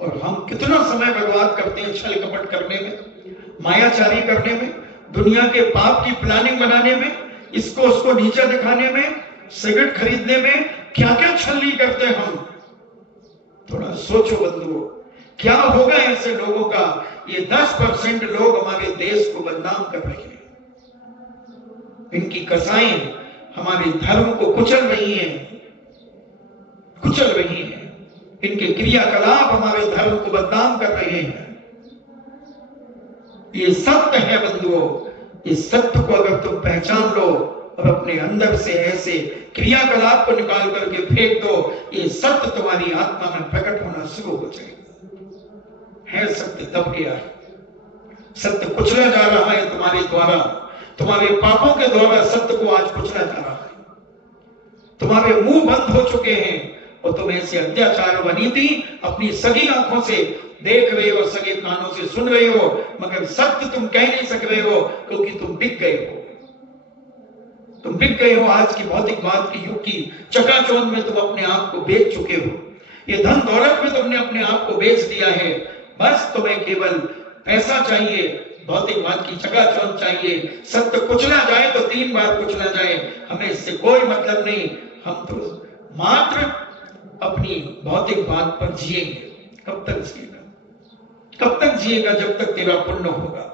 और हम कितना समय बर्बाद करते हैं छल कपट करने में, मायाचारी करने में, दुनिया के पाप की प्लानिंग बनाने में, इसको उसको नीचा दिखाने में, सिगरेट खरीदने में, क्या क्या छल नहीं करते हम। थोड़ा सोचो बंधुओं, क्या होगा ऐसे लोगों का। ये 10% लोग हमारे देश को बदनाम कर रहे हैं, इनकी कसाएं हमारे धर्म को कुचल रही हैं, कुचल रही हैं। इनके क्रियाकलाप हमारे धर्म को बदनाम कर रहे हैं। ये सत्य है बंधुओं, इस सत्य को अगर तुम पहचान लो और अपने अंदर से ऐसे क्रियाकलाप को निकाल करके फेंक दो, ये सत्य तुम्हारी आत्मा में प्रकट होना शुरू हो जाएगा। है सत्य दब गया है, सत्य कुचला जा रहा है तुम्हारे द्वारा, तुम्हारे पापों के द्वारा सत्य को आज कुचला जा रहा है। तुम्हारे मुंह बंद हो चुके हैं, और तुम ऐसे अत्याचार व अनीति अपनी सगी आंखों से देख रहे हो, सगे कानों से सुन रहे हो, मगर सत्य तुम कह नहीं सक रहे हो, क्योंकि तुम बिक गए हो। तुम बिक गए हो आज की भौतिकवाद की युग की चकाचौंध में, तुम अपने आप को बेच चुके हो। ये धन दौलत में तुमने अपने आप को बेच दिया है। बस तुम्हें केवल पैसा चाहिए, भौतिकवाद की चकाचौंध चाहिए। सत्य कुचला जाए तो 3 बार कुचला जाए, हमें इससे कोई मतलब नहीं। हम तो मात्र अपनी भौतिकवाद पर जिएंगे। कब तक जिएगा? कब तक जिएगा? जब तक तेरा पुण्य होगा,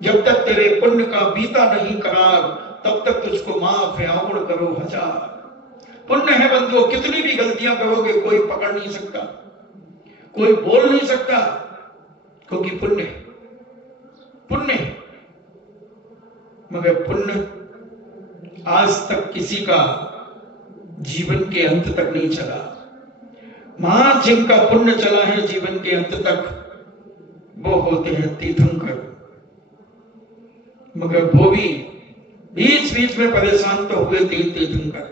जब तक तेरे पुण्य का बीता नहीं करार, तब तक तुझको माफ याउड़ करो 1000। पुण्य है बंधुओं, कितनी भी गलतियां करोगे कोई पकड़ नहीं सकता, कोई बोल नहीं सकता, क्योंकि पुण्य पुण्य। मगर पुण्य आज तक किसी का जीवन के अंत तक नहीं चला। मां जिनका पुण्य चला है जीवन के अंत तक, वो होते हैं तीर्थंकर। मगर वो भी बीच बीच में परेशान तो हुए तीन तीर्थंकर।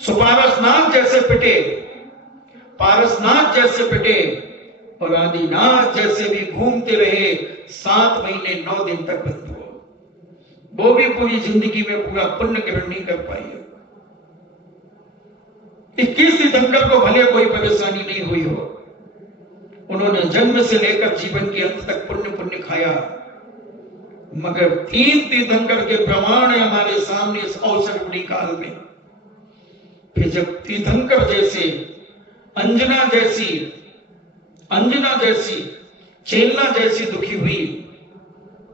सुपारसनाथ जैसे पिटे, पारसनाथ जैसे पिटे और आदिनाथ जैसे भी घूमते रहे 7 महीने 9 दिन तक बंद हुए। वो भी पूरी जिंदगी में पूरा पुण्य ग्रहण नहीं कर पाई। 21 तीर्थंकर को भले कोई परेशानी नहीं हुई हो, उन्होंने जन्म से लेकर जीवन के अंत तक पुण्य पुण्य खाया, मगर 3 तीर्थंकर के प्रमाण है हमारे सामने इस अवसर काल में। फिर जब तीर्थंकर जैसे अंजना जैसी चेलना जैसी दुखी हुई,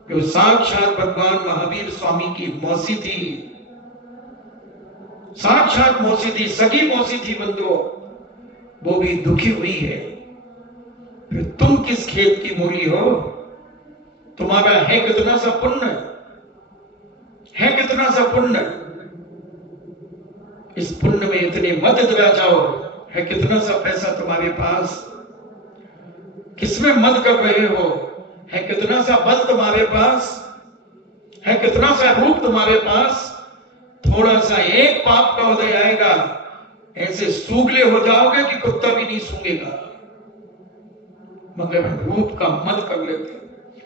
जो साक्षात भगवान महावीर स्वामी की मौसी थी, साक्षात मौसी थी, सगी मौसी थी बंधुओं, वो भी दुखी हुई है। फिर तुम किस खेत की मूली हो? तुम्हारा है कितना सा पुण्य, है कितना सा पुण्य? इस पुण्य में इतने मत चला जाओ। है कितना सा पैसा तुम्हारे पास, किसमें मत कर रहे हो? है कितना सा बल तुम्हारे पास, है कितना सा रूप तुम्हारे पास? थोड़ा सा एक पाप का उदय आएगा, ऐसे सूगले हो जाओगे कि कुत्ता भी नहीं सूंघेगा। मगर हम रूप का मत कर लेते हैं,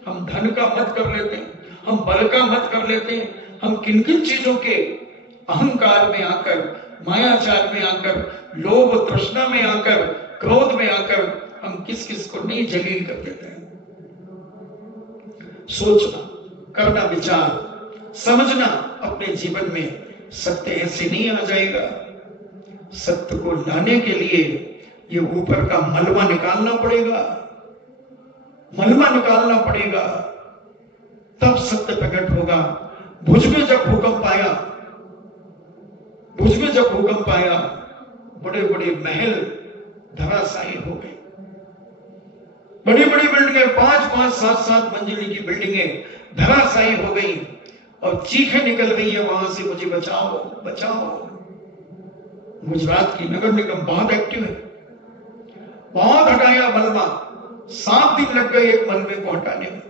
हम धन का मत कर लेते हैं, हम बल का मत कर लेते हैं, हम किन किन चीजों के अहंकार में आकर, मायाचार में आकर, लोभ तृष्णा में आकर, क्रोध में आकर हम किस किस को नहीं जलील कर देते हैं। सोचना, करना, विचार, समझना अपने जीवन में। सत्य ऐसे नहीं आ जाएगा। सत्य को लाने के लिए ये ऊपर का मलबा निकालना पड़ेगा, मलबा निकालना पड़ेगा, तब सत्य प्रकट होगा। भुज में जब भूकंप आया, भुज में जब भूकंप आया, बड़े बड़े महल धराशायी हो गए। बड़ी बड़ी बिल्डिंगें, 5-5, 7-7 मंजिली की बिल्डिंगें धराशायी हो गई और चीखें निकल रही है वहां से, मुझे बचाओ बचाओ। गुजरात की नगर निगम बहुत एक्टिव है, बहुत हटाया मलबा। 7 दिन लग गए एक मलबे को हटाने में,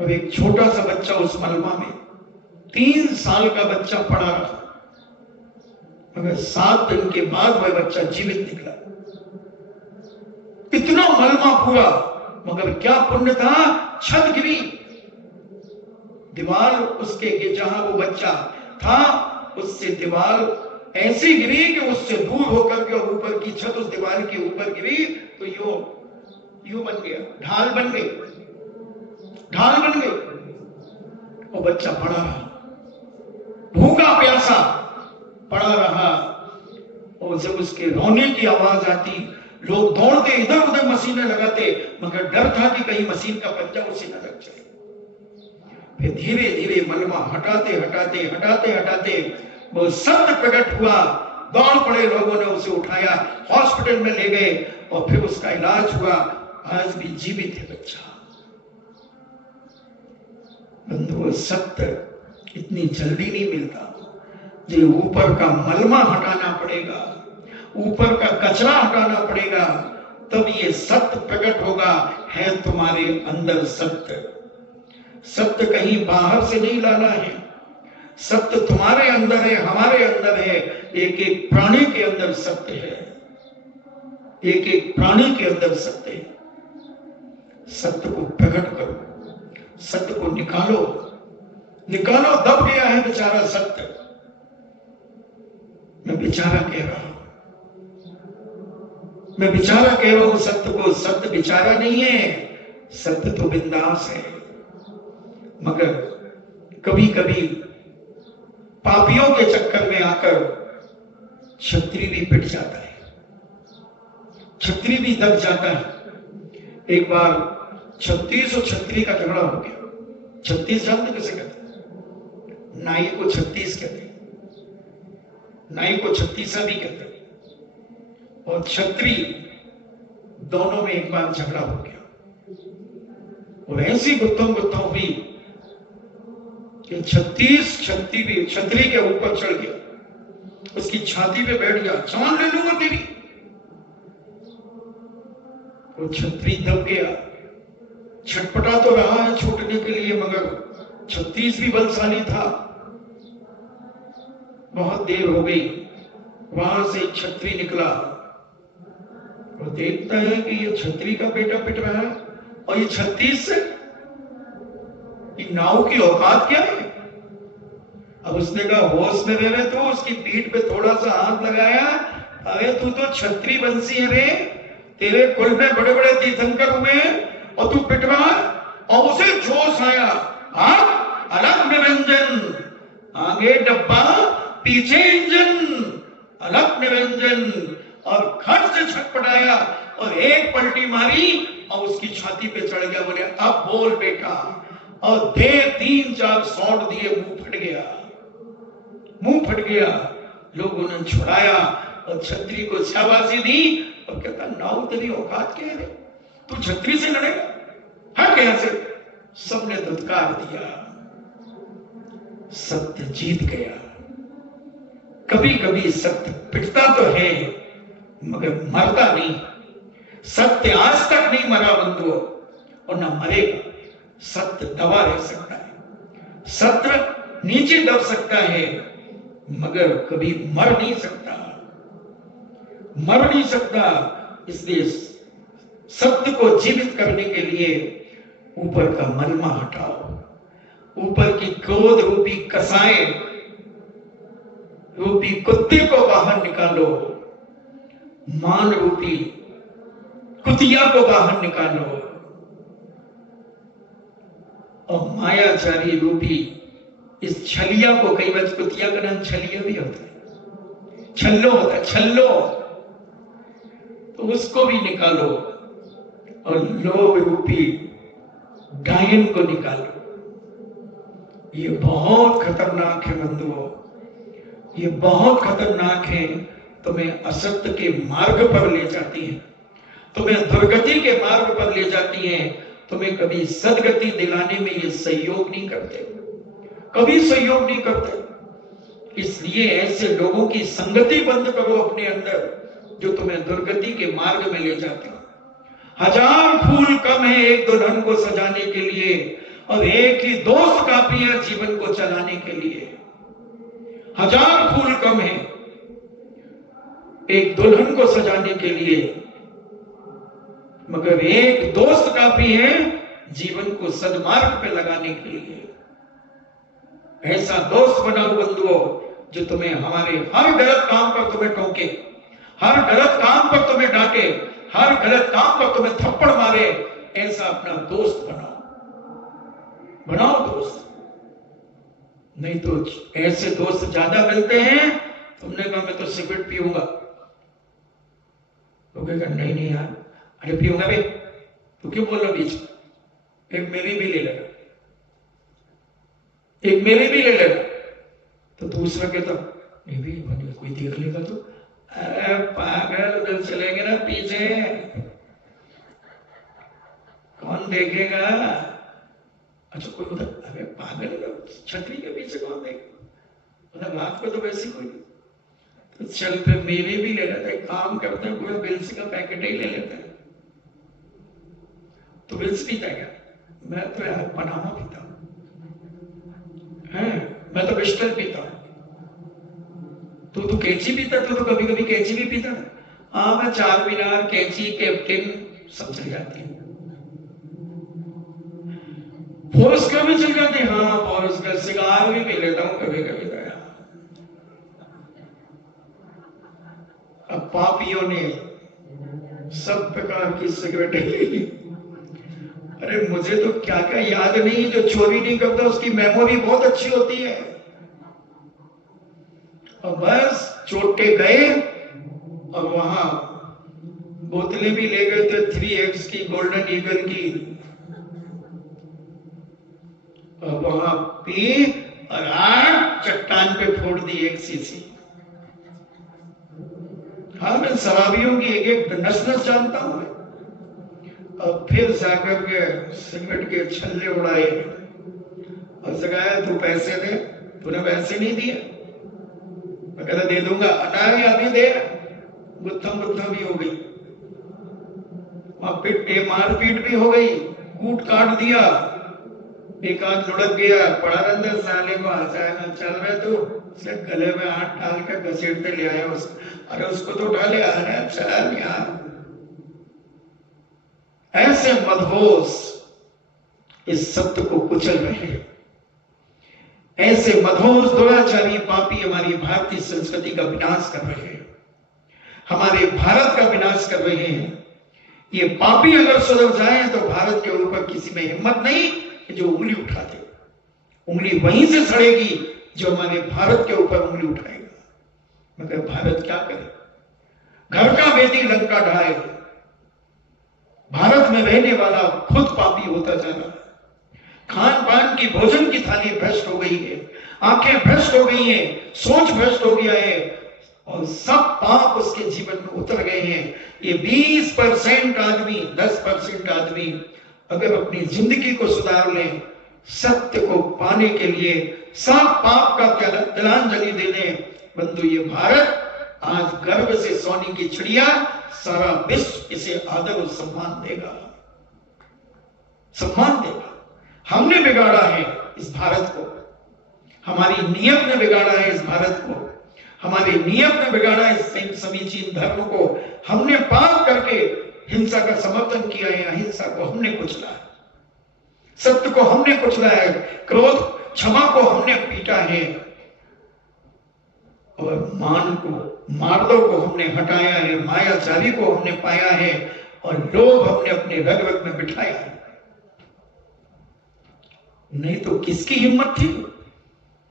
और एक छोटा सा बच्चा उस मलबा में, 3 साल का बच्चा पड़ा रहा, मगर 7 दिन के बाद वह बच्चा जीवित निकला। इतना मलबा पूरा, मगर क्या पुण्य था? छत गिरी, दीवार उसके के जहां वो बच्चा था उससे दीवार ऐसी गिरी कि उससे दूर होकर के ऊपर की छत उस दीवार के ऊपर गिरी, तो यूं बन गया, ढाल बन गई, ढाल बन गई। वो बच्चा पड़ा रहा, भूखा प्यासा पड़ा रहा, और जब उसके रोने की आवाज आती, लोग दौड़ते, इधर उधर मशीनें लगाते, मगर डर था कि कहीं मशीन का पंजा उसे न लग जाए। फिर धीरे धीरे मलबा हटाते हटाते हटाते हटाते वो सत्य प्रकट हुआ। दौड़ पड़े लोगों ने उसे उठाया, हॉस्पिटल में ले गए और फिर उसका इलाज हुआ। आज भी जीवित है बच्चा। बंधुओं, सत्य इतनी जल्दी नहीं मिलता। ये ऊपर का मलबा हटाना पड़ेगा, ऊपर का कचरा हटाना पड़ेगा, तब ये सत्य प्रकट होगा। है तुम्हारे अंदर सत्य। सत्य कहीं बाहर से नहीं लाना है, सत्य तुम्हारे अंदर है, हमारे अंदर है। एक एक प्राणी के अंदर सत्य है, एक एक प्राणी के अंदर सत्य है। सत्य को प्रकट करो, सत्य को निकालो, निकालो। दब गया है बेचारा सत्य। मैं बेचारा कह रहा हूं, मैं बेचारा कह रहा हूं सत्य को। सत्य बेचारा नहीं है, सत्य तो बिंदास है। मगर कभी कभी पापियों के चक्कर में आकर क्षत्रिय भी पिट जाता है, क्षत्रिय भी दब जाता है। एक बार 36 और क्षत्रिय का झगड़ा हो गया। 36 जानते कैसे कहते? नाई को 36 कहते, नाई को 36 भी कहते, और क्षत्रिय दोनों में एक बार झगड़ा हो गया। और ऐसी गुत्थम हुई कि 36 क्षत्रिय के ऊपर चढ़ गया, उसकी छाती पे बैठ गया, जान ले लूंगा तेरी। वो क्षत्रिय दब गया, छटपटा तो रहा है छूटने के लिए, मगर 36 भी बलशाली था। बहुत देर हो गई, वहां से एक छत्री निकला और देखता है कि ये छत्री का बेटा पिट रहा है, और ये 36 से ये नाव की औकात क्या है। अब उसने कहा होश में रहे तो उसकी पीठ पे थोड़ा सा हाथ लगाया, अरे तू तो छत्री बंसी है रे, तेरे कुल में बड़े बड़े तीर्थंकर हुए और तू पिट रहा है। और उसे जोश आया, हाँ अलग निरंजन, आगे डब्बा पीछे इंजन, अलग निरंजन। और खट से छटपटाया और एक पलटी मारी और उसकी छाती पे चढ़ गया। बोले अब बोल बेटा, और दे 3-4 शॉट दिए, मुंह फट गया, मुंह फट गया। लोगों ने छुड़ाया और छत्री को शाबाशी दी और कहता नाउ तेरी औकात क्या है, तू छत्री से लड़ेगा, हट यहां से। सबने धुतकार दिया, सत्य जीत गया। कभी कभी सत्य पिटता तो है मगर मरता नहीं। सत्य आज तक नहीं मरा बंधुओं, और न मरेगा। सत्य दबा रह सकता है, सत्य नीचे दब सकता है मगर कभी मर नहीं सकता, मर नहीं सकता। इसलिए सत्य को जीवित करने के लिए ऊपर का मलमा हटाओ, ऊपर की क्रोध रूपी कसाई रूपी कुत्ते को बाहर निकालो, मान रूपी कुतिया को बाहर निकालो, और मायाचारी रूपी इस छलिया को, कई बार कुतिया का नाम छलिया भी होता है, छल्लो होता है, छल्लो, तो उसको भी निकालो और लोभ रूपी डायन को निकालो। ये बहुत खतरनाक है बंधुओं, ये बहुत खतरनाक है। तुम्हें असत्य के मार्ग पर ले जाती है, तुम्हें दुर्गति के मार्ग पर ले जाती है, तुम्हें कभी सदगति दिलाने में ये सहयोग नहीं करते, कभी सहयोग नहीं करते। इसलिए ऐसे लोगों की संगति बंद करो अपने अंदर, जो तुम्हें दुर्गति के मार्ग में ले जाते हैं। 1000 फूल कम है एक दुल्हन को सजाने के लिए, और एक ही दोस्त काफी है जीवन को चलाने के लिए। 1000 फूल कम है एक दुल्हन को सजाने के लिए, मगर एक दोस्त काफी है जीवन को सदमार्ग पे लगाने के लिए। ऐसा दोस्त बनाओ बंधुओं जो तुम्हें हमारे हर गलत काम पर तुम्हें टोके, हर गलत काम पर तुम्हें डांटे, हर गलत काम पर तुम्हें थप्पड़ मारे। ऐसा अपना दोस्त बनाओ, बनाओ दोस्त। नहीं तो ऐसे दोस्त ज्यादा मिलते हैं। तुमने कहा मैं तो सिगरेट पीऊंगा, तो कहेगा नहीं नहीं यार, अरे पीऊंगा भाई, तो क्यों बोल रहा बीच, एक मेरी भी ले लेगा, एक मेरी भी ले लेगा। तो दूसरा कहता नहीं भी कोई देख लेगा तो, अरे पागल, उधर चलेंगे ना पीछे, कौन देखेगा। अच्छा कोई उधर, अरे पागल, छतरी के पीछे कौन देखेगा, उधर रात को तो वैसे कोई नहीं। तो चल फिर मेरे भी ले लेता है, काम करता है, पूरा बिल्स का पैकेट ही ले लेता है। तो बिल्स पीता क्या, मैं तो यार पनामा पीता हूं, मैं तो बिस्टल पीता हूं। तू कैची पीता, तू तो कभी कभी कैची भी पीता है। हाँ मैं 4 मीनार, कैची, कैप्टन सब चल जाती है। फॉरेस्ट का भी चल जाती है, हाँ फॉरेस्ट का। सिगार भी पी लेता हूं कभी कभी। अब पापियों ने सब प्रकार की सिगरेटें ली। अरे मुझे तो क्या क्या याद नहीं, जो चोरी नहीं करता उसकी मेमोरी बहुत अच्छी होती है। और बस चोटे गए और वहां बोतलें भी ले गए थे 3X की, गोल्डन ईगल की, और वहां पी और आग चट्टान पे फोड़ दी 1 सीसी। हाँ मैं शराबियों की एक एक नस नस जानता हूं। और फिर जाकर के सिगरेट के छल्ले उड़ाए और सगाया तू पैसे दे, तूने पैसे नहीं दिए। मैं कहता दे दूंगा, अटाए अभी दे। गुत्थम गुत्थम भी हो गई, वहां मारपीट भी हो गई। कूट काट दिया, एक आध लुढ़क गया, पड़ा अंदर, साले को हंसाया ना, चल रहे तो उसके गले में हाथ डाल कर घसीटते ले आया अरे उसको तो उठा ले, अरे चल यार। ऐसे मदहोश इस सत्य को कुचल रहे हैं, ऐसे मदहोश दुराचारी पापी हमारी भारतीय संस्कृति का विनाश कर रहे हैं, हमारे भारत का विनाश कर रहे हैं। ये पापी अगर सुधर जाए तो भारत के ऊपर किसी में हिम्मत नहीं जो उंगली उठा दे। उंगली वहीं से सड़ेगी जो हमारे भारत के ऊपर उंगली उठाएगा। मगर भारत क्या करे? घर का बेटी लंका ढाए। भारत में रहने वाला खुद पापी होता जा रहा है। खान पान की, भोजन की थाली भ्रष्ट हो गई है, आंखें भ्रष्ट हो गई हैं, सोच भ्रष्ट हो गया है और सब पाप उसके जीवन में उतर गए हैं। ये 20% आदमी, 10% आदमी अगर अपनी जिंदगी को सुधार लें, सत्य को पाने के लिए सब पाप का तिलांजलि दे दें, बंधु ये भारत आज गर्व से सोने की चिड़िया, सारा विश्व इसे आदर और सम्मान देगा, सम्मान देगा। हमने बिगाड़ा है इस भारत को, हमारी नियत ने बिगाड़ा है इस भारत को, हमारे नियत ने बिगाड़ा है इस समीचीन धर्म को। हमने पाप करके हिंसा का समर्थन किया है, अहिंसा को हमने कुचला है, सत्य को हमने कुचला है, क्रोध क्षमा को हमने पीटा है और मान को, मार्दव को हमने हटाया है, मायाचारी को हमने पाया है और लोभ हमने अपने रग रग में बिठाया है। नहीं तो किसकी हिम्मत थी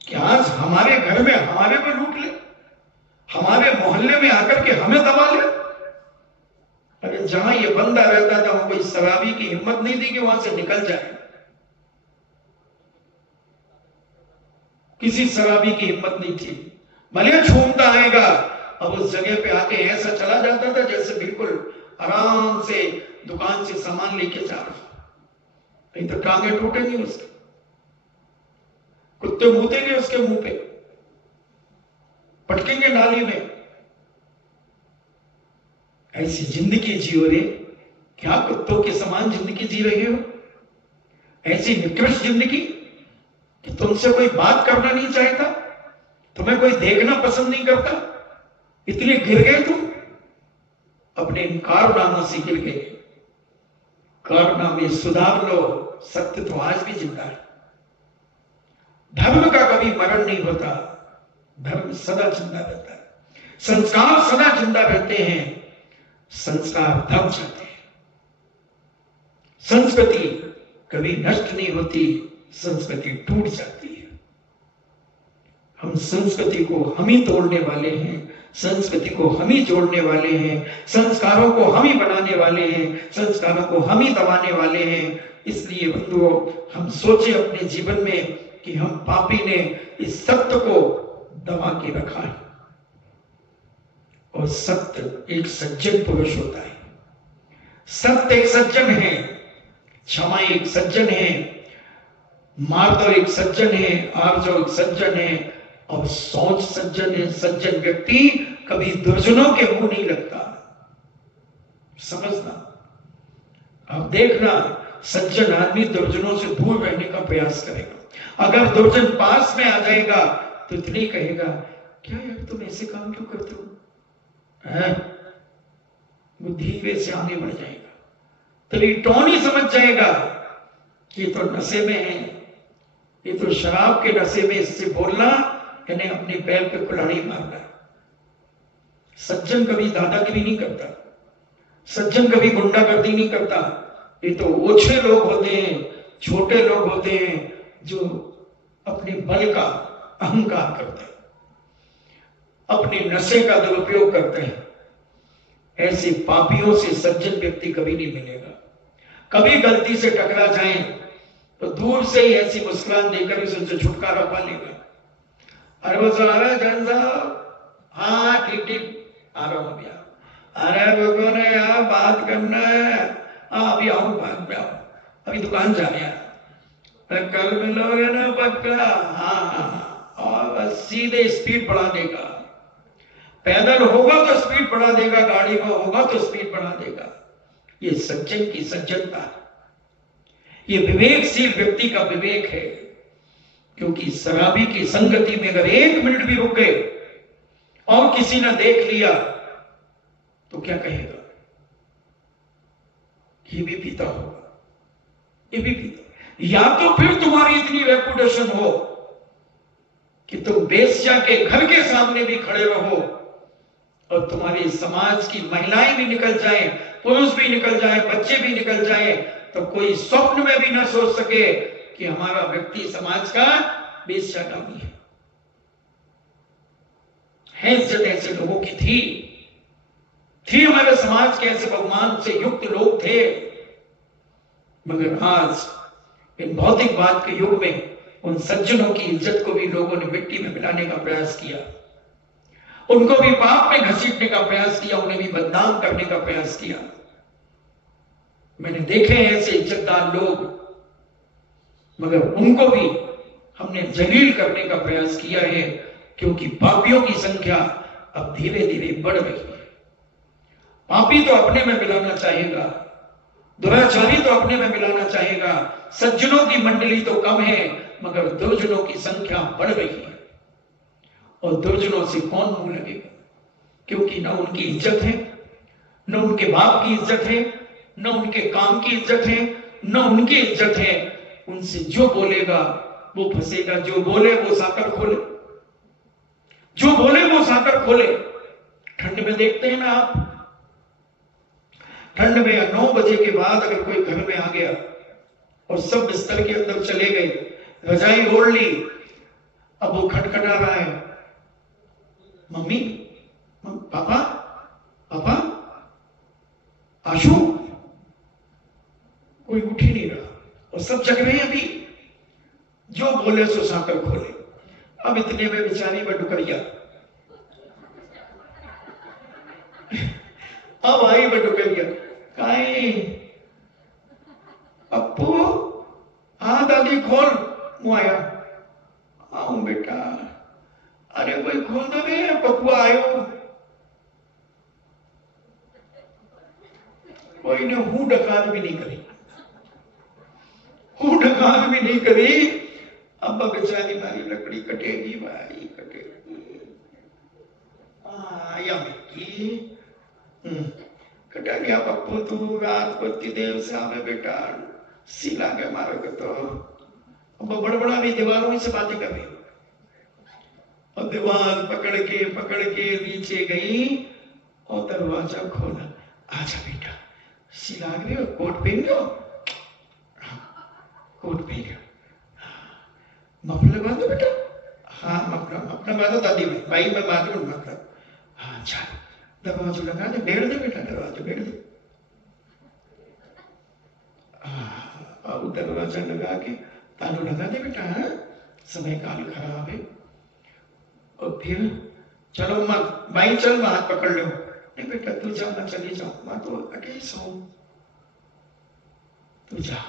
कि आज हमारे घर में हमारे को लूट ले, हमारे मोहल्ले में आकर के हमें दबा ले। अरे जहां ये बंदा रहता था वहां कोई शराबी की हिम्मत नहीं थी कि वहां से निकल जाए, किसी शराबी की हिम्मत नहीं थी। भले छूमता आएगा, अब उस जगह पे आके ऐसा चला जाता था जैसे बिल्कुल आराम से दुकान से सामान लेके जा रहा, नहीं तो टांगे टूटेंगी उसके, कुत्ते मूतेंगे उसके मुंह पे, पटकेंगे नाली में। ऐसी जिंदगी जियो रे, क्या कुत्तों के समान जिंदगी जी रहे हो? ऐसी निकृष्ट जिंदगी कि तुमसे कोई बात करना नहीं चाहता, तुम्हें कोई देखना पसंद नहीं करता, इतने गिर गए तुम, अपने इन कारनामों से गिर गए। कारनामे सुधार लो, सत्य तो आज भी जिंदा है। धर्म का कभी मरण नहीं होता, धर्म सदा जिंदा रहता है, संस्कार सदा जिंदा रहते हैं, संस्कार दब जाते हैं। संस्कृति कभी नष्ट नहीं होती, संस्कृति टूट जाती है। हम संस्कृति को हम ही तोड़ने वाले हैं, संस्कृति को हम ही जोड़ने वाले हैं, संस्कारों को हम ही बनाने वाले हैं, संस्कारों को हम ही दबाने वाले हैं। इसलिए बंधुओं, हम सोचे अपने जीवन में कि हम पापी ने इस सत्य को दबा के रखा है और सत्य एक सज्जन पुरुष होता है, सत्य एक सज्जन है, क्षमा एक सज्जन है, मार्दव एक सज्जन है, आर्जव एक सज्जन है और सोच सज्जन है। सज्जन व्यक्ति कभी दुर्जनों के मुंह नहीं लगता, समझना। अब देखना, सज्जन आदमी दुर्जनों से दूर रहने का प्रयास करेगा। अगर दुर्जन पास में आ जाएगा तो इतनी कहेगा, क्या यार तुम ऐसे काम क्यों करते हो, वो धीरे से आगे बढ़ जाएगा, तेरी टोनी समझ जाएगा कि ये तो नशे में है, ये तो शराब के नशे में, इससे बोलना यानी अपने पैर पे कुल्हाड़ी मारना। सज्जन कभी दादागिरी नहीं करता, सज्जन कभी गुंडागर्दी नहीं करता। ये तो ओछे लोग होते हैं, छोटे लोग होते हैं जो अपने बल का अहंकार करते हैं, अपने नशे का दुरुपयोग करते हैं। ऐसे पापियों से सज्जन व्यक्ति कभी नहीं मिलेगा। कभी गलती से टकरा जाए तो दूर से ही ऐसी मुस्कुराहट देकर उससे छुटकारा पा लेगा। अरे वो आ रहा है जैन साहब, हाँ ठीक ठीक आ रहा हूं भैया, अरे लोगों ने यार बात करना है, हाँ अभी आऊं, बाद में आऊं, अभी दुकान जाने हैं, कल मिलोगे ना पक्का, हाँ, और सीधे स्पीड बढ़ा देगा। पैदल होगा तो स्पीड बढ़ा देगा, गाड़ी में होगा तो स्पीड बढ़ा देगा। ये सज्जन की सज्जनता है। ये विवेकशील व्यक्ति का विवेक है। क्योंकि शराबी की संगति में अगर 1 मिनट भी रुक गए और किसी ने देख लिया तो क्या कहेगा, ये भी पीता होगा, ये भी पीता। या तो फिर तुम्हारी इतनी रेपुटेशन हो कि तुम बेश्या के घर के सामने भी खड़े रहो और तुम्हारी समाज की महिलाएं भी निकल जाएं, पुरुष भी निकल जाएं, बच्चे भी निकल जाएं, तो कोई स्वप्न में भी ना सोच सके कि हमारा व्यक्ति समाज का बेश्यागामी है। इज्जत ऐसे लोगों की थी हमारे समाज के, ऐसे भगवान से युक्त लोग थे। मगर आज इन भौतिकवाद के युग में उन सज्जनों की इज्जत को भी लोगों ने मिट्टी में मिलाने का प्रयास किया, उनको भी पाप में घसीटने का प्रयास किया, उन्हें भी बदनाम करने का प्रयास किया। मैंने देखे हैं ऐसे इज्जतदार लोग, मगर उनको भी हमने जलील करने का प्रयास किया है, क्योंकि पापियों की संख्या अब धीरे धीरे बढ़ रही है। पापी तो अपने में मिलाना चाहेगा, दुराचारी तो अपने में मिलाना चाहेगा, सज्जनों की मंडली तो कम है मगर दुर्जनों की संख्या बढ़ रही है। और दुर्जनों से कौन मुंह लगेगा, क्योंकि न उनकी इज्जत है, न उनके बाप की इज्जत है, न उनके काम की इज्जत है, न उनकी इज्जत है। उनसे जो बोलेगा वो फंसेगा, जो बोले वो साकर खोले, जो बोले वो साकर खोले। ठंड में देखते हैं ना आप, ठंड में 9 बजे के बाद अगर कोई घर में आ गया और सब बिस्तर के अंदर चले गए, रजाई ओढ़ ली, अब वो खटखटा रहा है, मम्मी, पापा, पापा, आशु, कोई उठ ही नहीं रहा और सब जग रहे हैं। अभी जो बोले सो साकर खोले। अब इतने में बेचारी बटुकरिया, अब आई बटुकरिया, काई पप्पू हाँ दादी खोल, मुँह आया, आऊं बेटा, अरे कोई खोल दो बे, पप्पू आयो। कोई ने हूं डकार भी नहीं करी, हूं डकार भी नहीं करी। अब बेचारी मारी लकड़ी कटेगी, भाई कटेगी, आया मिट्टी कटा गया पप्पू, तू रात को देव से आवे बेटा, सिला के मारोगे तो। अब बड़बड़ा भी दीवारों से बातें कर रही, और दीवार पकड़ के नीचे गई और दरवाजा खोला, आजा बेटा, सिला गए, कोट पहन लो, कोट पहन लो, मफलर बांध दो बेटा, हाँ मफलर बांध दो दादी में, भाई मैं बांध लूँ मफलर, हाँ चल दरवाजा लगा दे, बैठ दे बेटा, दरवाजा बैठ दे। अब दरवाजा लगा के तालू लगा दे बेटा, हाँ समय काल खराब है। और फिर चलो माँ, भाई चल मैं हाथ पकड़ लो, नहीं बेटा तू जा, मैं चली जाऊं, मैं तो अकेले सो, तू जा।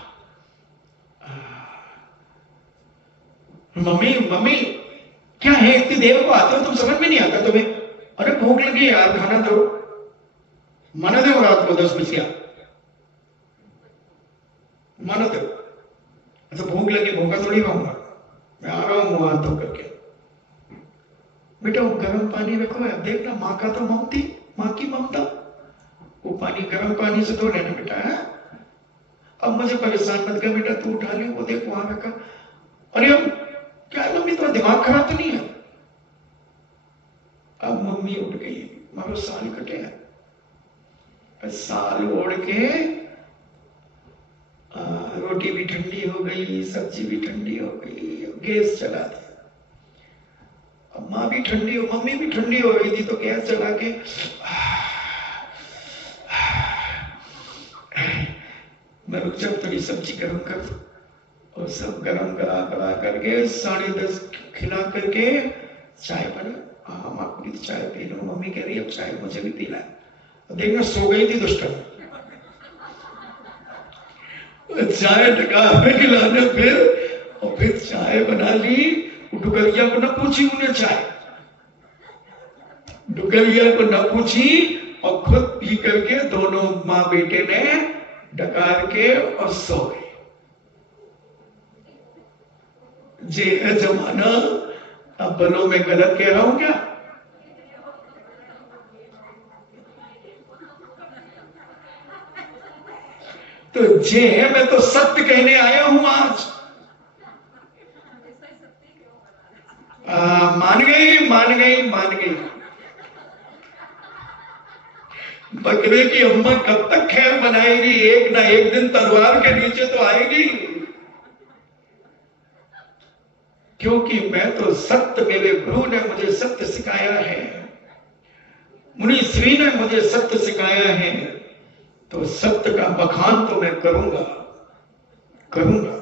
मम्मी मम्मी क्या है, इतनी देर को आते हो तुम, समझ में नहीं आता तुम्हें? अरे भूख लगी यार, खाना दो, मना दो रात को 10 बजे, मना दो। अच्छा भूख लगी, भूखा थोड़ी रहूंगा, मैं आ रहा हूं मुंह हाथ धो करके। बेटा वो गर्म पानी रखो है, देखना माँ का तो ममती, माँ की ममता, वो पानी गर्म पानी से धो लेना बेटा है। अब मुझे परेशान मत कर बेटा, तू उठा ले, वो देख वहां रखा। अरे अब क्या मम्मी तुम्हारा दिमाग खराब तो नहीं है? अब मम्मी उठ गई, मगर साल कटे है, साल ओढ़ के रोटी भी ठंडी हो गई, सब्जी भी ठंडी हो गई, गैस चला दिया। अब माँ भी ठंडी हो, मम्मी भी ठंडी हो गई थी, तो गैस चला के मैं रुक जाऊं, थोड़ी सब्जी गर्म कर दो, और सब गर्म करा करके 10:30 खिला करके चाय बना। हाँ माँ को भी चाय पी लो, मम्मी कह रही अब चाय मुझे भी पीना है। देखना सो गई थी दुष्टन, चाय डकार में खिलाने, फिर चाय बना ली। डुगरिया को न पूछी उन्हें चाय, डुगरिया को न पूछी, और खुद पी करके दोनों माँ बेटे ने डकार के और सो गए। जे है जमाना। अब बोलो मैं गलत कह रहा हूं क्या? तो जे है, मैं तो सत्य कहने आया हूं आज। मान गई, मान गई, मान गई। बकरे की अम्मा कब तक खैर बनाएगी? एक ना एक दिन तलवार के नीचे तो आएगी। क्योंकि मैं तो सत्य, मेरे गुरु ने मुझे सत्य सिखाया है, मुनि श्री ने मुझे सत्य सिखाया है, तो सत्य का बखान तो मैं करूंगा, करूंगा।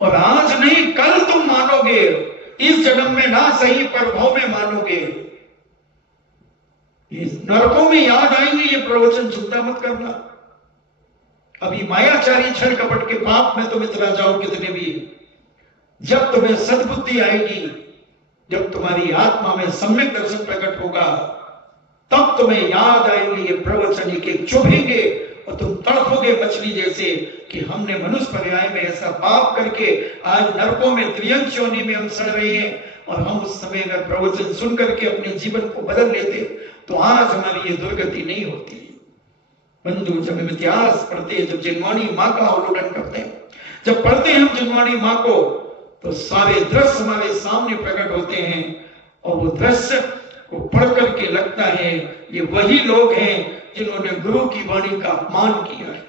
और आज नहीं कल तुम मानोगे, इस जन्म में ना सही पर भाव में मानोगे। इस नरकों में याद आएंगे ये प्रवचन, चिंता मत करना। अभी मायाचारी छल कपट के पाप में तुम इतना जाओ कितने भी, जब तुम्हें सद्बुद्धि आएगी, जब तुम्हारी आत्मा में सम्यक दर्शन प्रकट होगा, तब तुम्हें याद आएंगे ये प्रवचन, एक चुभेंगे और तुम तड़पोगे मछली जैसे कि हमने मनुष्य पर्याय में ऐसा पाप करके आज नरकों में त्रियंत योनि में हम सड़ रहे हैं। और हम उस समय अगर प्रवचन सुन करके अपने जीवन को बदल लेते तो आज हमारी ये दुर्गति नहीं होती। बंधु, जब हम इतिहास पढ़ते, जब जिनवाणी माँ का अवलोकन करते हैं, जब पढ़ते हैं हम जिनवाणी माँ को, तो सारे दृश्य हमारे सामने प्रकट होते हैं। और वो दृश्य को पढ़ करके लगता है ये वही लोग हैं जिन्होंने गुरु की वाणी का अपमान किया है,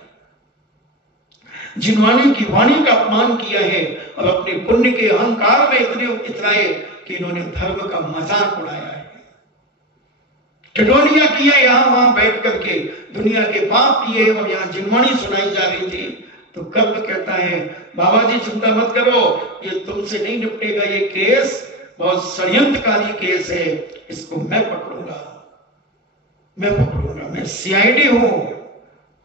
जिनवाणी की वाणी का अपमान किया है, और अपने पुण्य के अहंकार में इतने इतराए कि इन्होंने धर्म का मजाक उड़ाया है, टिटोनिया किया यहां वहां बैठ करके, दुनिया के पाप किए और यहां जिनवाणी सुनाई जा रही थी। तो कर्म कहता है बाबा जी चिंता मत करो, ये तुमसे नहीं निपटेगा, ये केस बहुत षड्यंत्रकारी केस है, इसको मैं पकड़ूंगा, मैं पकड़ूंगा। मैं सीआईडी हूं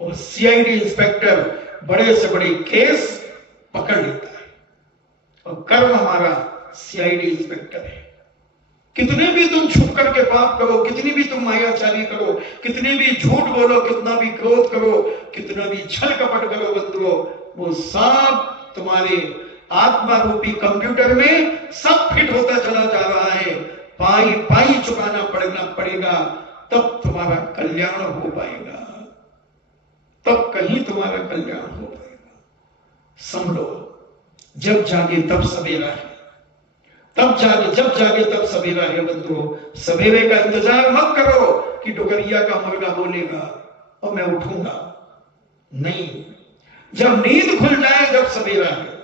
और सीआईडी इंस्पेक्टर बड़े से बड़े केस पकड़ लेता है, और कर्म हमारा सीआईडी इंस्पेक्टर है। कितने भी तुम छुप करके पाप करो, कितनी भी तुम मायाचारी करो, कितने भी झूठ बोलो, कितना भी क्रोध करो, कितना भी छल कपट करो बंधुओं, वो सब तुम्हारे आत्मा रूपी कंप्यूटर में सब फिट होता चला जा रहा है। पाई पाई चुकाना पड़ेगा, तब तुम्हारा कल्याण हो पाएगा, तब कहीं तुम्हारा कल्याण हो पाएगा। समझो, जब जागे तब सवेरा है, तब जागे, जब जागे तब सवेरा है बंधुओं। सवेरे का इंतजार मत करो कि डुगरिया का मुर्गा बोलेगा और मैं उठूंगा, नहीं। जब नींद खुल जाए जब सवेरा है,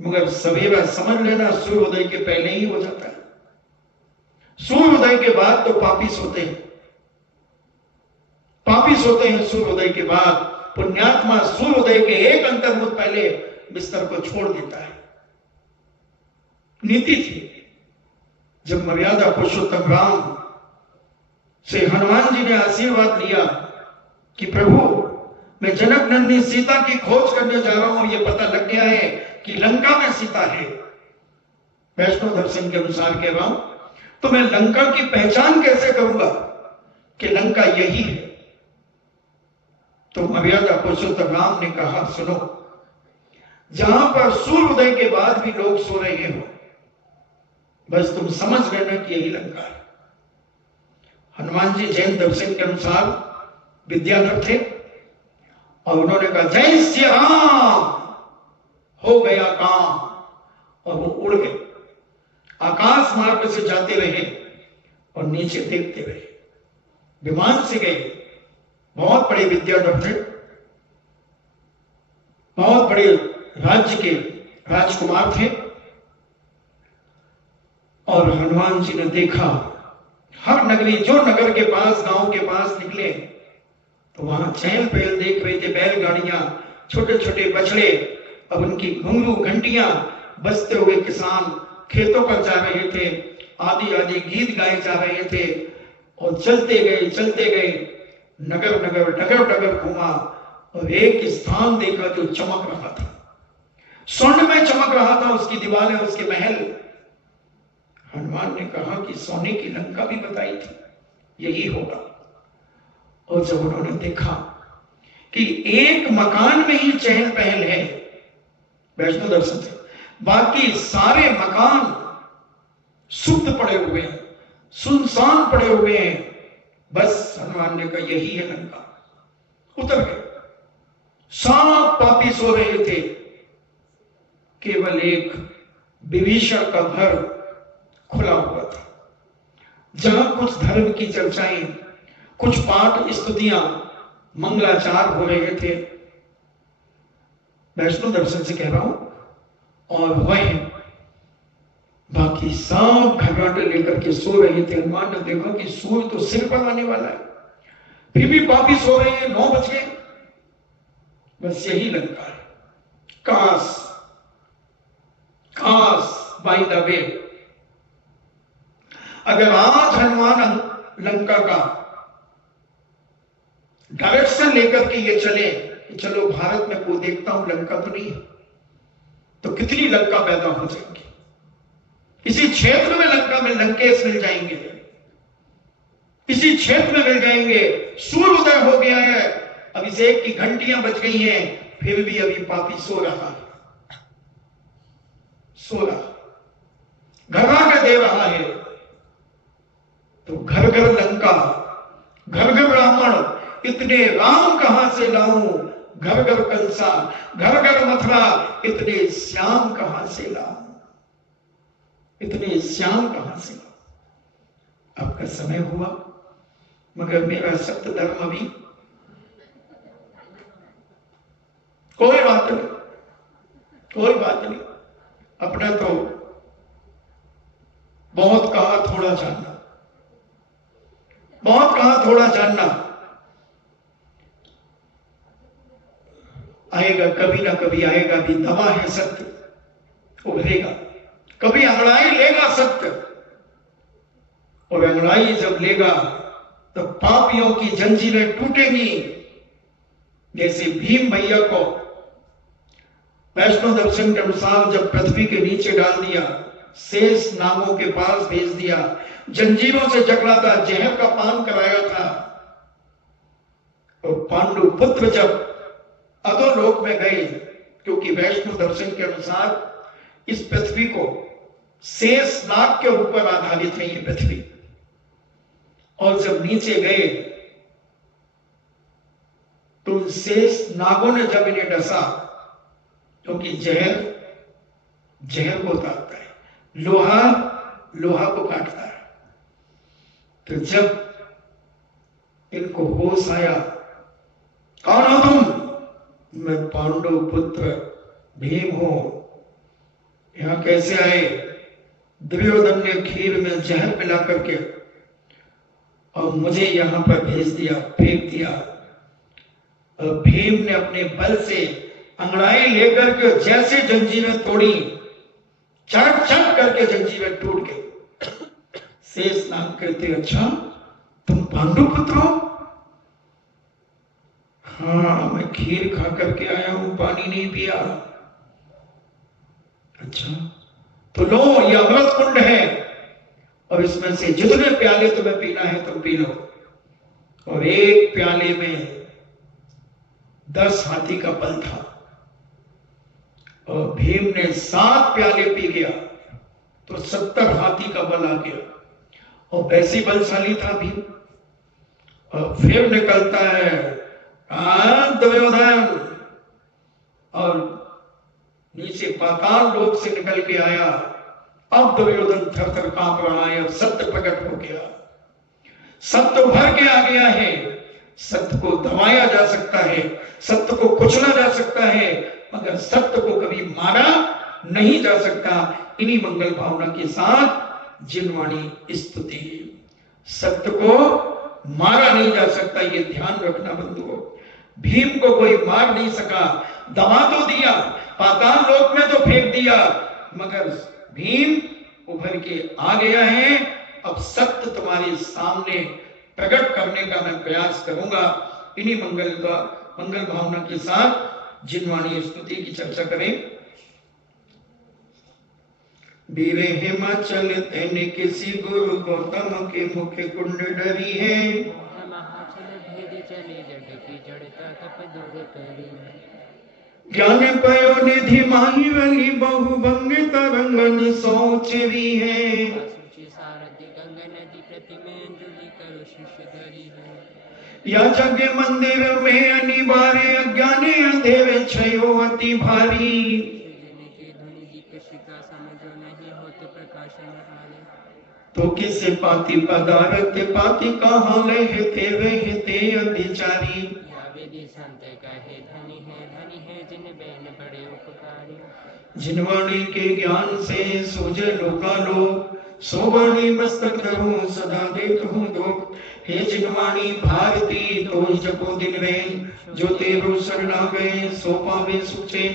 मगर सवेरा समझ लेना सूर्योदय के पहले ही हो जाता है। सूर्योदय के बाद तो पापी सोते हैं, पापी सोते हैं सूर्योदय के बाद। पुण्यात्मा सूर्योदय के एक अंतर्मुख पहले बिस्तर को छोड़ देता है। नीति थी, जब मर्यादा पुरुषोत्तम राम से हनुमान जी ने आशीर्वाद लिया कि प्रभु मैं जनक नंदिनी सीता की खोज करने जा रहा हूं, ये पता लग गया है कि लंका में सीता है, वैष्णव दर्शन के अनुसार कह रहा हूं, तो मैं लंका की पहचान कैसे करूंगा कि लंका यही है। तो मर्यादा पुरुषोत्तम राम ने कहा सुनो, जहां पर सूर्योदय के बाद भी लोग सो रहे हो, बस तुम समझ लेना कि यही लंका है। हनुमान जी जैन दर्शन के अनुसार विद्याधर थे, और उन्होंने कहा जय श्री राम, हो गया काम, और वो उड़ गए, आकाश मार्ग से जाते रहे और नीचे देखते रहे, विमान से गए। बहुत बड़े विद्याधर थे, बहुत बड़े राज्य के राजकुमार थे, और हनुमान जी ने देखा हर नगरी, जो नगर के पास, गांव के पास निकले तो वहां चहल पहल देख रहे थे, बैलगाड़ियां, छोटे छोटे बछड़े, अब उनकी घुंघरू घंटियां बजते हुए किसान खेतों पर जा रहे थे, आदि आदि गीत गाए जा रहे थे। और चलते गए, नगर नगर डगर डगर घूमा, और एक स्थान देखा जो चमक रहा था, स्वर्ण में चमक रहा था, उसकी दीवारें, उसके महल। हनुमान ने कहा कि सोने की लंका भी बताई थी, यही होगा। और जब उन्होंने देखा कि एक मकान में ही चहल पहल है, वैष्णव दर्शन से बाकी सारे मकान सुप्त पड़े हुए हैं, सुनसान पड़े हुए हैं। बस हनुमान ने कहा यही है लंका। उतर गए। सब पापी सो रहे थे, केवल एक विभीषण का घर खुला हुआ था, जहां कुछ धर्म की चर्चाएं, कुछ पाठ स्तुतियां, मंगलाचार हो रहे थे। वैष्णो दर्शन से कह रहा हूं। और वह बाकी सब घबराहट लेकर के सो रहे थे। हनुमान ने देखा कि सूर्य तो सिर पर आने वाला है, फिर भी पापी सो रहे हैं। 9 बज गए। बस यही लंका है। काश बाय द वे, अगर आज हनुमान लंका का डायरेक्शन लेकर के ये चले कि चलो भारत में को देखता हूं, लंका तो नहीं है, तो कितनी लंका पैदा हो जाएंगी। इसी क्षेत्र में लंका में लंकेश मिल जाएंगे, इसी क्षेत्र में मिल जाएंगे। सूर्य उदय हो गया है, अभिषेक की घंटियां बज गई हैं, फिर भी अभी पापी सो रहा है, सो रहा, घबरा के दे रहा है। तो घर घर लंका, घर घर ब्राह्मण, इतने राम कहां से लाऊं, घर घर कंसा, घर घर मथुरा, इतने श्याम कहां से लाऊं, इतने श्याम कहां से लाऊं। आपका समय हुआ, मगर मेरा सत्य धर्म अभी। कोई बात नहीं, कोई बात नहीं। अपना तो बहुत कहा थोड़ा जानना, बहुत कहा थोड़ा जानना। आएगा कभी ना कभी आएगा, भी दवा है सत्य, उभरेगा। कभी अंगड़ाई लेगा सत्य, और अंगड़ाई जब लेगा तो पापियों की जंजीरें टूटेंगी। जैसे भीम भैया को वैष्णो दर्शन के अनुसार जब पृथ्वी के नीचे डाल दिया, शेष नागों के पास भेज दिया, जंजीरों से जकड़ा था, जहर का पान कराया था। और पांडु पुत्र जब अधोलोक में गए, क्योंकि वैष्णो दर्शन के अनुसार इस पृथ्वी को शेष नाग के ऊपर आधारित है ये पृथ्वी, और जब नीचे गए तो शेष नागों ने जब इन्हें डसा, क्योंकि जहर को उतारता है, लोहा लोहा को काटता है। तो जब इनको होश आया, कौन हो तुम? मैं पांडु पुत्र भीम हूं। यहां कैसे आए? दुर्योधन ने खीर में जहर मिला करके और मुझे यहां पर भेज दिया, फेंक दिया। और भीम ने अपने बल से अंगड़ाई लेकर के जैसे जंजीरें तोड़ी, चट चट करके जंजीरें टूट गई। शेष नाग कहते, अच्छा तुम पांडु पुत्र हो? हाँ, मैं खीर खा करके आया हूं, पानी नहीं पिया। अच्छा, तो लो, ये अमृत कुंड है, और इसमें से जितने प्याले तुम्हें पीना है तुम पी लो। और एक प्याले में 10 हाथी का बल था, और भीम ने 7 प्याले पी गया तो 70 हाथी का बल आ गया, और वैसे बलशाली था भीम। और फिर निकलता है दुर्योधन, और नीचे पाताल लोक से निकल के आया। अब दुर्योधन थर थर कांप रहा है, अब सत्य प्रकट हो गया, सत्य उभर के आ गया है। सत्य को दबाया जा सकता है, सत्य को कुचला जा सकता है, मगर सत्य को कभी मारा नहीं जा सकता। इन्हीं मंगल भावना के साथ जिनवाणी स्तुति, सत्य को मारा नहीं जा सकता, ये ध्यान रखना बंधुओं। भीम को कोई मार नहीं सका, दबा तो दिया, पाताल लोक में तो फेंक दिया, मगर भीम उभर के आ गया है। अब सत्य तुम्हारे सामने प्रकट करने का मैं प्रयास करूंगा। इन्हीं मंगल भावना के साथ जिनवाणी स्तुति की चर्चा करें। वीरे हिमाचल तेने किसी गुरु गौतम के मुख कुंड डरी है, ज्ञान पयो निधि माही वली बहु भंग तरंगन सोचरी है। या जग मंदिर में अनिवार्य अज्ञाने अंधेरे छयो अति भारी। तो किसे पाति पदारथ पाति कहाँ ले तेरे हिते अधिचारी। जिनवाणी के ज्ञान से सूझे लोकालो सो वाणी मस्तक धरूं सदा देत हूँ दुख। हे जिनवाणी भारती तो जपो दिन में जो तेरो शरणा गए सो पावे सुचे।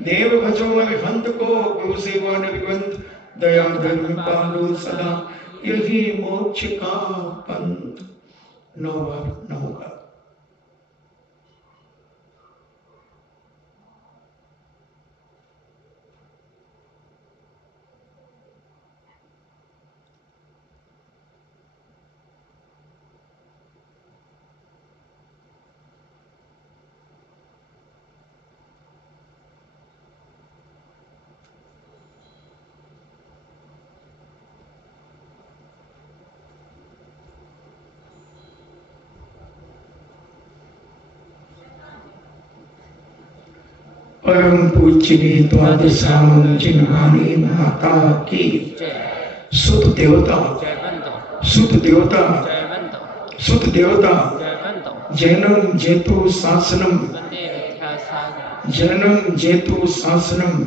देव भजो हंत को गुरु सेवा निर्बंध दया धर्म पालो सदा यही मोक्ष का पंथ। 9 बार। परम पूज्य द्वादशाम जिनवाणी माता की सुत देवता जैनम जेतु शासनम जैनम जेतु शासनम